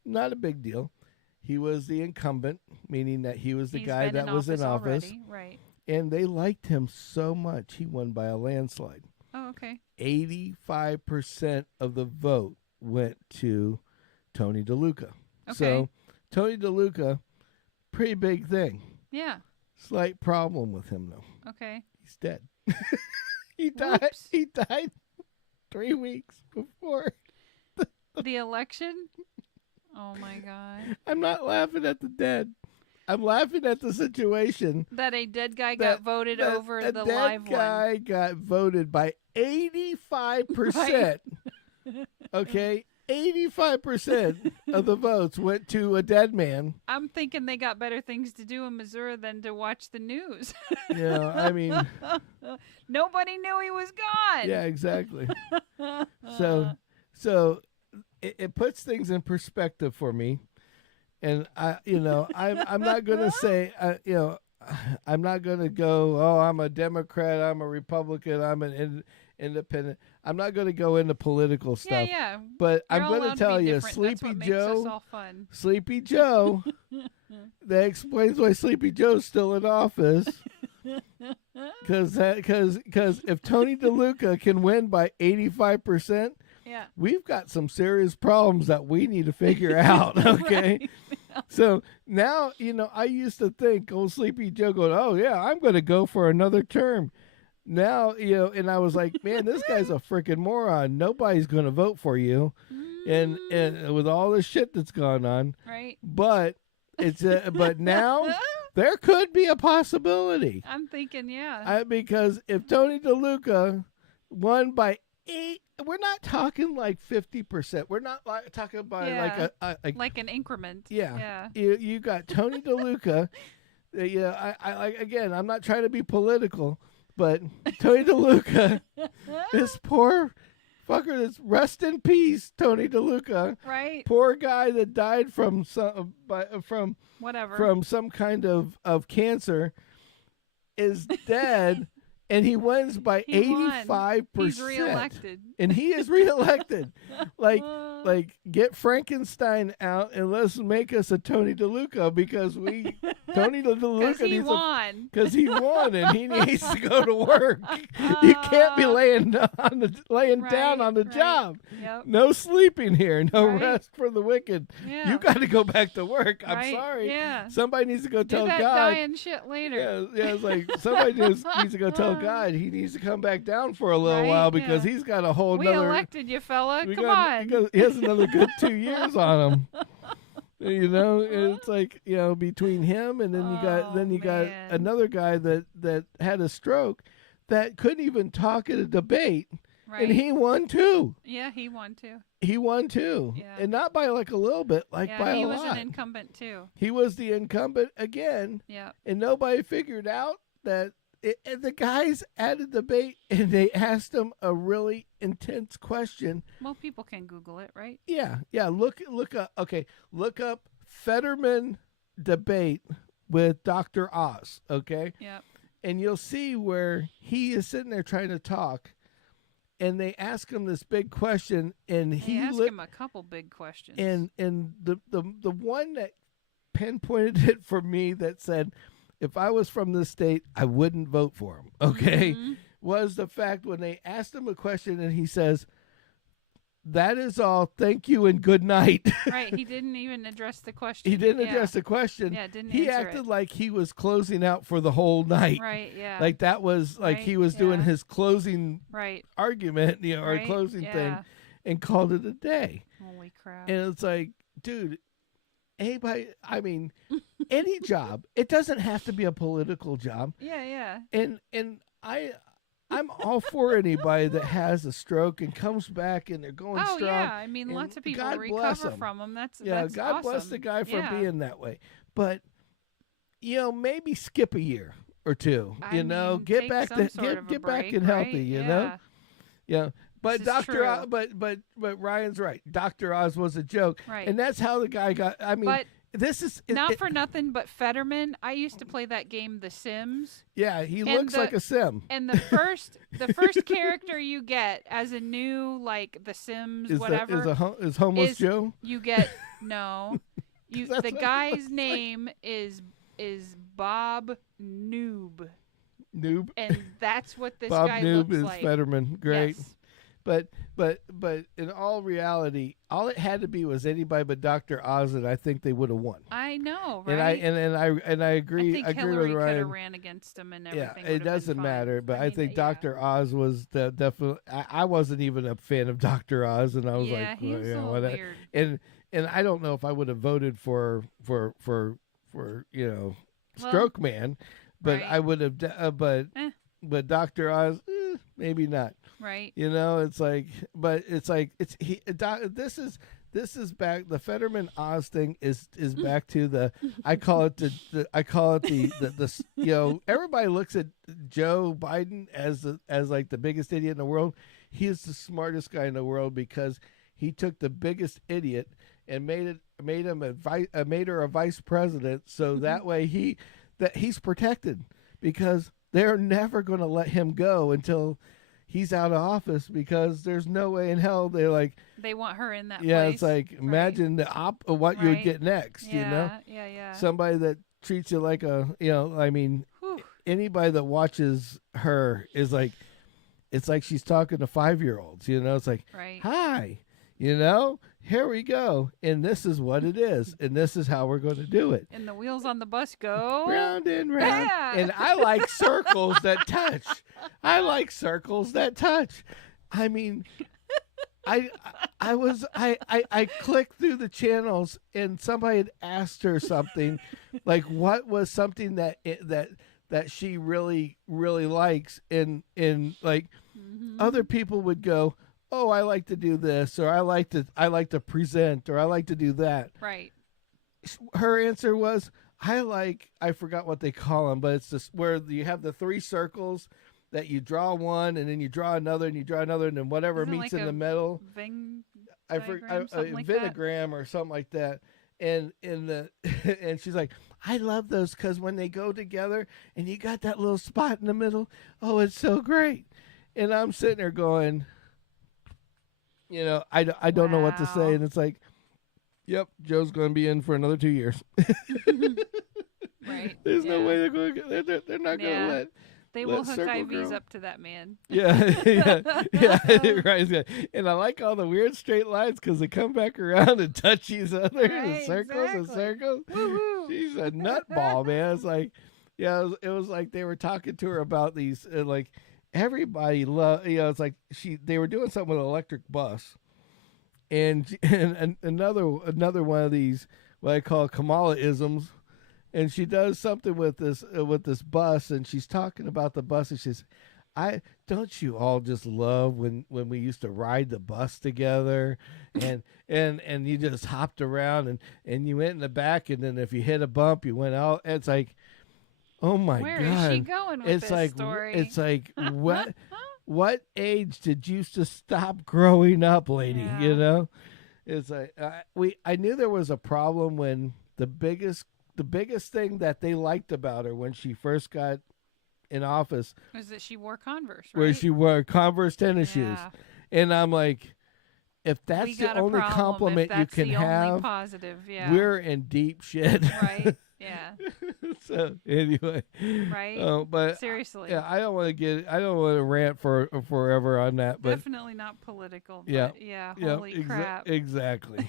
not a big deal. He was the incumbent, meaning that he was the He's guy been that was in office, already. Right. and they liked him so much he won by a landslide. Oh, okay. 85% of the vote went to Tony DeLuca. Okay. So, Tony DeLuca, pretty big thing. Yeah. Slight problem with him, though. Okay. He's dead. He died. Whoops. He died 3 weeks before. The election? Oh, my God. I'm not laughing at the dead. I'm laughing at the situation. That a dead guy got voted that over a the dead live guy one. got voted by 85%. Okay? 85% of the votes went to a dead man. I'm thinking they got better things to do in Missouri than to watch the news. You know, I mean, Nobody knew he was gone. yeah, exactly. So it puts things in perspective for me. And I'm not going to say, I'm not going to go, oh, I'm a Democrat, I'm a Republican, I'm an independent. I'm not going to go into political stuff. Yeah. But You're I'm all going allowed to tell be you, different. That's what makes us all fun. Sleepy Joe, that explains why Sleepy Joe's still in office. Because if Tony DeLuca can win by 85%, Yeah. we've got some serious problems that we need to figure out, okay? Right. So now, I used to think old Sleepy Joe going, oh, yeah, I'm going to go for another term. Now, and I was like, man, this guy's a freaking moron. Nobody's going to vote for you. And with all the shit that's gone on. Right. But but now there could be a possibility. I'm thinking, yeah. Because if Tony DeLuca won by 8, we're not talking like 50%. We're not talking about like an increment. Yeah. You got Tony DeLuca. Again, I'm not trying to be political, but Tony DeLuca, this poor fucker that's rest in peace, Tony DeLuca. Right. Poor guy that died from some kind of cancer is dead. And he wins by 85%. He's reelected. And he is reelected. like get Frankenstein out and let's make us a Tony DeLuca because Tony DeLuca he won. Because he won and he needs to go to work. You can't be laying down on the job. Yep. No sleeping here. No rest for the wicked. Yeah. You got to go back to work. I'm Right. sorry. Yeah. Somebody needs to go tell Do that God. dying shit later. Yeah, it's like somebody needs to go tell God he needs to come back down for a little while because he's got a whole We nother. elected you, fella. Come on. He has another good 2 years on him. It's like between him and then you got another guy that had a stroke that couldn't even talk at a debate, Right. and he won too. Yeah, he won too. He won too, Yeah. and not by like a little bit, by a lot. He was an incumbent too. He was the incumbent again. Yeah. And nobody figured out that the guys at a debate and they asked him a really intense question. Well, people can Google it, right? Yeah. Look up. Okay, look up Fetterman debate with Dr. Oz. Okay. Yeah. and you'll see where he is sitting there trying to talk, and they ask him this big question, and They ask him a couple big questions. And the one that pinpointed it for me that said, if I was from this state, I wouldn't vote for him. Okay, was the fact when they asked him a question, and he says, "That is all. Thank you and good night." Right. He didn't even address the question. He didn't address the question. Yeah, didn't he answer acted it. like he was closing out for the whole night. Right, yeah. Like that was like Right, he was doing yeah. his closing Right. argument, or Right, closing thing, yeah. and called it a day. Holy crap. And it's like, dude, anybody, I mean, any job, it doesn't have to be a political job. Yeah, yeah. And I'm all for anybody that has a stroke and comes back and they're going Oh, strong. yeah. I mean, and lots of people God bless recover 'em. from them. That's God bless awesome. the guy for Yeah. being that way. But maybe skip a year or two. I mean, get take back some to sort of a get back break, and healthy. right? You know. Yeah. But This is Dr. true. But Ryan's right. Dr. Oz was a joke. Right. And that's how the guy got. I mean, But this is not for nothing, but Fetterman. I used to play that game, The Sims. Yeah, he And looks like a sim. And the first character you get as a new The Sims whatever Is homeless is- Joe? you get no. That's The what guy's name is Bob Noob, Noob. and that's what this Bob guy Noob looks is like. Fetterman. Great. Yes. But in all reality, all it had to be was anybody but Dr. Oz, and I think they would have won. I know, right? And I agree. I think agree Hillary with could Ryan. have ran against him and everything. Yeah, would it have been doesn't fine. matter, but I mean, think yeah. Dr. Oz was definitely. I wasn't even a fan of Dr. Oz, and I was Yeah, like, he was a little whatever. weird. And I don't know if I would have voted for Stroke Man, but Right. I would have. But Dr. Oz, maybe not. Right. It's like, but it's like this is back. The Fetterman Oz thing is back to the. I call it the everybody looks at Joe Biden as like the biggest idiot in the world. He is the smartest guy in the world because he took the biggest idiot and made her a vice president. So that way he's protected because they're never going to let him go until he's out of office because there's no way in hell they want her in that place. It's like imagine what you would get next. Yeah, yeah. Somebody that treats you like anybody that watches her is like, it's like she's talking to 5-year-olds. It's like, right. Hi, here we go, and this is what it is, and this is how we're going to do it. And the wheels on the bus go Round and round. Yeah. And I like circles that touch. I mean, I clicked through the channels and somebody had asked her something like what was something that she really really likes, and like other people would go, oh, I like to do this, or I like to present, or I like to do that. Right. Her answer was, I forgot what they call them, but it's just where you have the 3 circles that you draw one, and then you draw another, and you draw another, and then whatever Isn't it meets like in the a middle. A Vinogram or something like that. And and she's like, I love those because when they go together and you got that little spot in the middle, oh, it's so great. And I'm sitting there going, I don't know what to say. And it's like, yep, Joe's going to be in for another 2 years. Right. There's no way they're going to, they're not going to let. They let will hook Circle IVs Girl. up to that man. Yeah, right. Yeah. And I like all the weird straight lines because they come back around and touch each other and Right, circles and exactly. circles. Woo-hoo. She's a nutball, man. It's like, it was like they were talking to her about these, like everybody love. It's like they were doing something with an electric bus, and another one of these what I call Kamala-isms. And she does something with this bus, and she's talking about the bus, and she's, don't you all just love when we used to ride the bus together, and you just hopped around and you went in the back, and then if you hit a bump, you went out. It's like, oh my Where God, is she going with it's this like story? it's like what age did you just stop growing up, lady? Yeah. It's like I knew there was a problem when the biggest thing that they liked about her when she first got in office Was that she wore Converse, right? where she wore Converse tennis shoes, and I'm like, if that's the only compliment you can have, only positive, we're in deep shit. Right? Yeah. So anyway, right? But seriously, I don't want to rant for forever on that. But definitely not political. But holy crap! Exactly.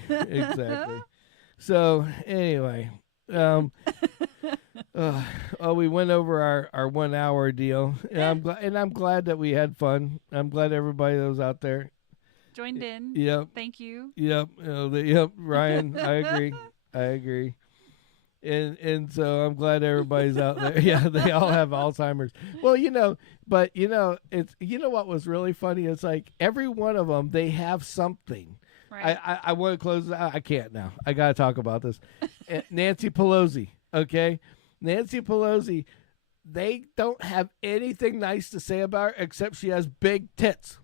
So anyway, we went over our 1 hour deal, and I'm glad that we had fun. I'm glad everybody that was out there joined in. Yep. Thank you. Yep. Yep. Ryan, I agree. And so I'm glad everybody's out there. Yeah, they all have Alzheimer's. Well, but it's what was really funny. It's like every one of them, they have something. Right. I want to close. I can't now. I got to talk about this. Nancy Pelosi. Okay, Nancy Pelosi. They don't have anything nice to say about her except she has big tits.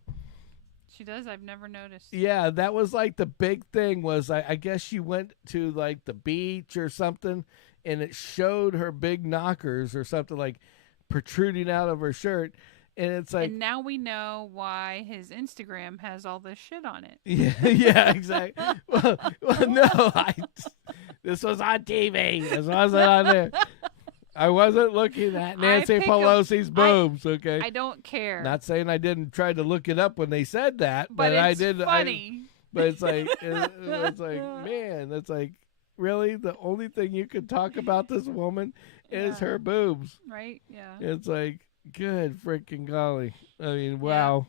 She does. I've never noticed. Yeah, that was like the big thing was I guess she went to like the beach or something, and it showed her big knockers or something like protruding out of her shirt, and it's like. And now we know why his Instagram has all this shit on it. Yeah, exactly. well, no, this was on TV. This wasn't on there. I wasn't looking at Nancy Pelosi's boobs, okay? I don't care. Not saying I didn't try to look it up when they said that, but I did. Funny. But it's like, it's like, man, that's like, really? The only thing you could talk about this woman is her boobs. Right, yeah. It's like, good freaking golly. I mean, wow.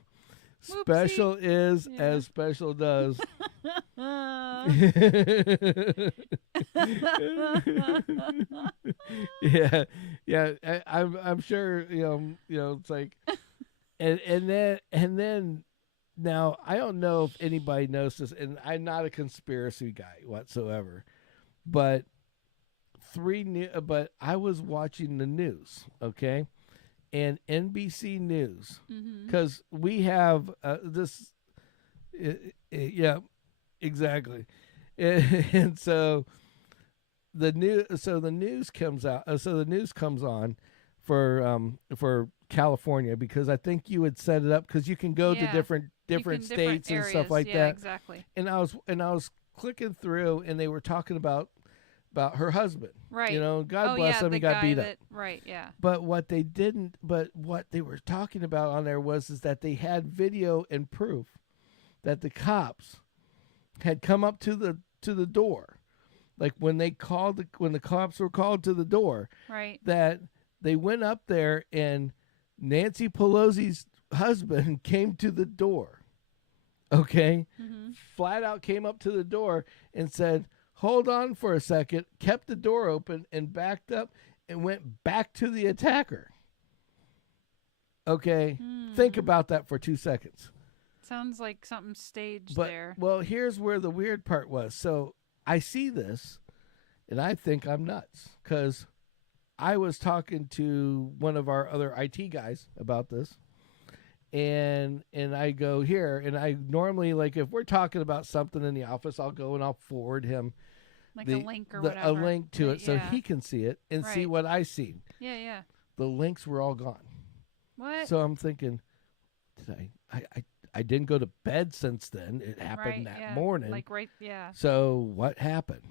Whoopsie. Special is as special does. yeah. I'm sure it's like, and then now I don't know if anybody knows this, and I'm not a conspiracy guy whatsoever, but but I was watching the news, okay. And NBC News, because we have this, yeah, exactly, and so the news comes out. So the news comes on for California, because I think you had set it up because you can go to different states and stuff like that. Exactly. And I was clicking through, and they were talking about her husband. Right. God bless him, he got beat up. Right, yeah. But what they were talking about on there was that they had video and proof that the cops had come up to the door. Like when the cops were called to the door. Right. That they went up there and Nancy Pelosi's husband came to the door. Okay? Flat out came up to the door and said, hold on for a second, kept the door open and backed up and went back to the attacker. Okay, think about that for 2 seconds. Sounds like something staged there. Well, here's where the weird part was. So I see this, and I think I'm nuts, because I was talking to one of our other IT guys about this, and I go here, and I normally, like, if we're talking about something in the office, I'll go and I'll forward him a link or whatever. A link to it so he can see it and see what I see. Yeah. The links were all gone. What? So I'm thinking, I didn't go to bed since then. It happened that morning. So what happened?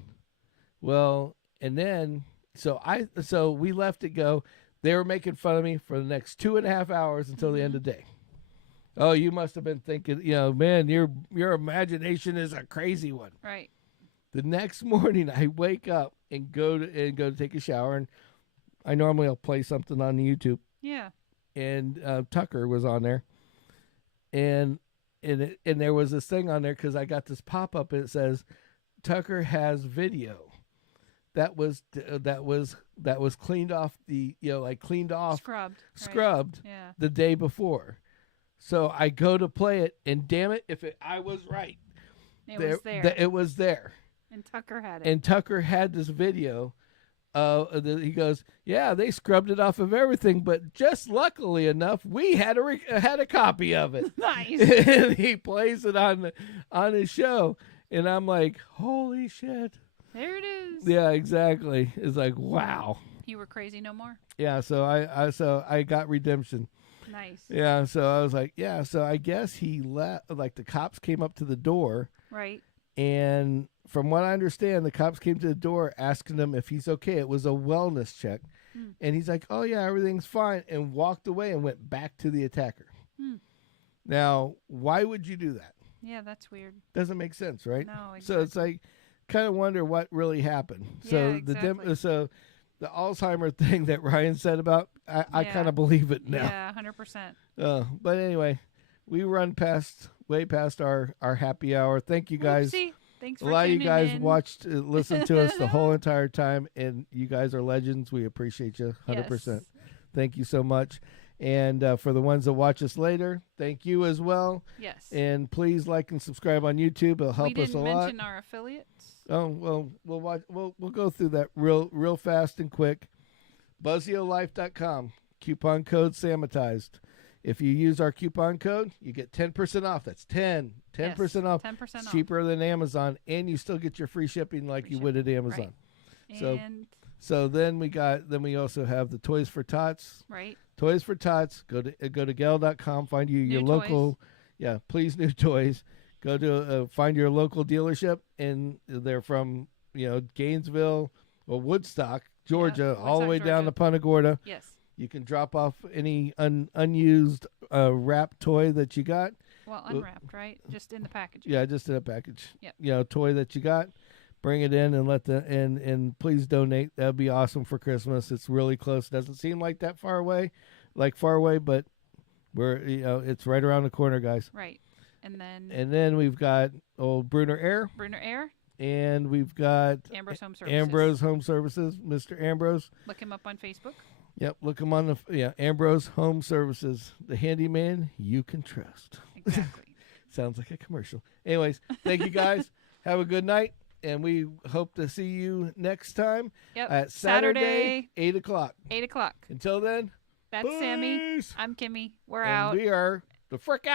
Well, and then so we left it go. They were making fun of me for the next 2.5 hours until the end of the day. Oh, you must have been thinking, man, your imagination is a crazy one. Right. The next morning, I wake up and go to take a shower, and I normally will play something on YouTube. Yeah. And Tucker was on there, and there was this thing on there because I got this pop up and it says Tucker has video that was cleaned off scrubbed the day before. So I go to play it, and damn it, I was right. It was there. And Tucker had it. And Tucker had this video. He goes, yeah, they scrubbed it off of everything, but just luckily enough, we had a copy of it. Nice. And he plays it on his show, and I'm like, holy shit. There it is. Yeah, exactly. It's like, wow. You were crazy no more. Yeah, so I got redemption. Nice. Yeah, so I was like, yeah, so I guess he like the cops came up to the door. Right. And from what I understand, the cops came to the door asking him if he's okay. It was a wellness check. And he's like, oh, yeah, everything's fine, and walked away and went back to the attacker. Now, why would you do that? Yeah, that's weird. Doesn't make sense, right? No, exactly. So it's like, kind of wonder what really happened. Yeah, So exactly. so the Alzheimer thing that Ryan said about, I kind of believe it now. Yeah, 100%. But anyway, we run way past our happy hour. Thank you guys. Oopsie. Thanks for A lot of you tuning guys in. listened to us the whole entire time, and you guys are legends. We appreciate you 100%. Yes. Thank you so much. And for the ones that watch us later, thank you as well. Yes. And please like and subscribe on YouTube. It'll help us a lot. We didn't mention our affiliates. Oh well, we'll go through that real fast and quick. BuzzioLife.com, coupon code Sammitized. If you use our coupon code, you get 10% off. That's 10% off. 10% It's off. cheaper than Amazon, and you still get your free shipping like you would at Amazon. Right. So then we also have the Toys for Tots. Right. Toys for Tots. Go to Gale.com. Find your local. Yeah, please, new toys. Go to find your local dealership, and they're from Gainesville or Woodstock, Georgia, all the way down to Punta Gorda. Yes. You can drop off any unused wrapped toy that you got. Well, unwrapped, right? Just in the package. Yeah, just in a package. Yep. Toy that you got. Bring it in and and please donate. That'd be awesome for Christmas. It's really close. Doesn't seem like that far away, but we're it's right around the corner, guys. Right. And then we've got old Bruner Air. And we've got Ambrose Home Services. Ambrose Home Services, Mr. Ambrose. Look him up on Facebook. Yep, look him on Ambrose Home Services, the handyman you can trust. Exactly. Sounds like a commercial. Anyways, thank you guys. Have a good night, and we hope to see you next time at Saturday, 8 o'clock. 8 o'clock. Until then, that's peace. Sammy. I'm Kimmy. We're and out. We are the frick out.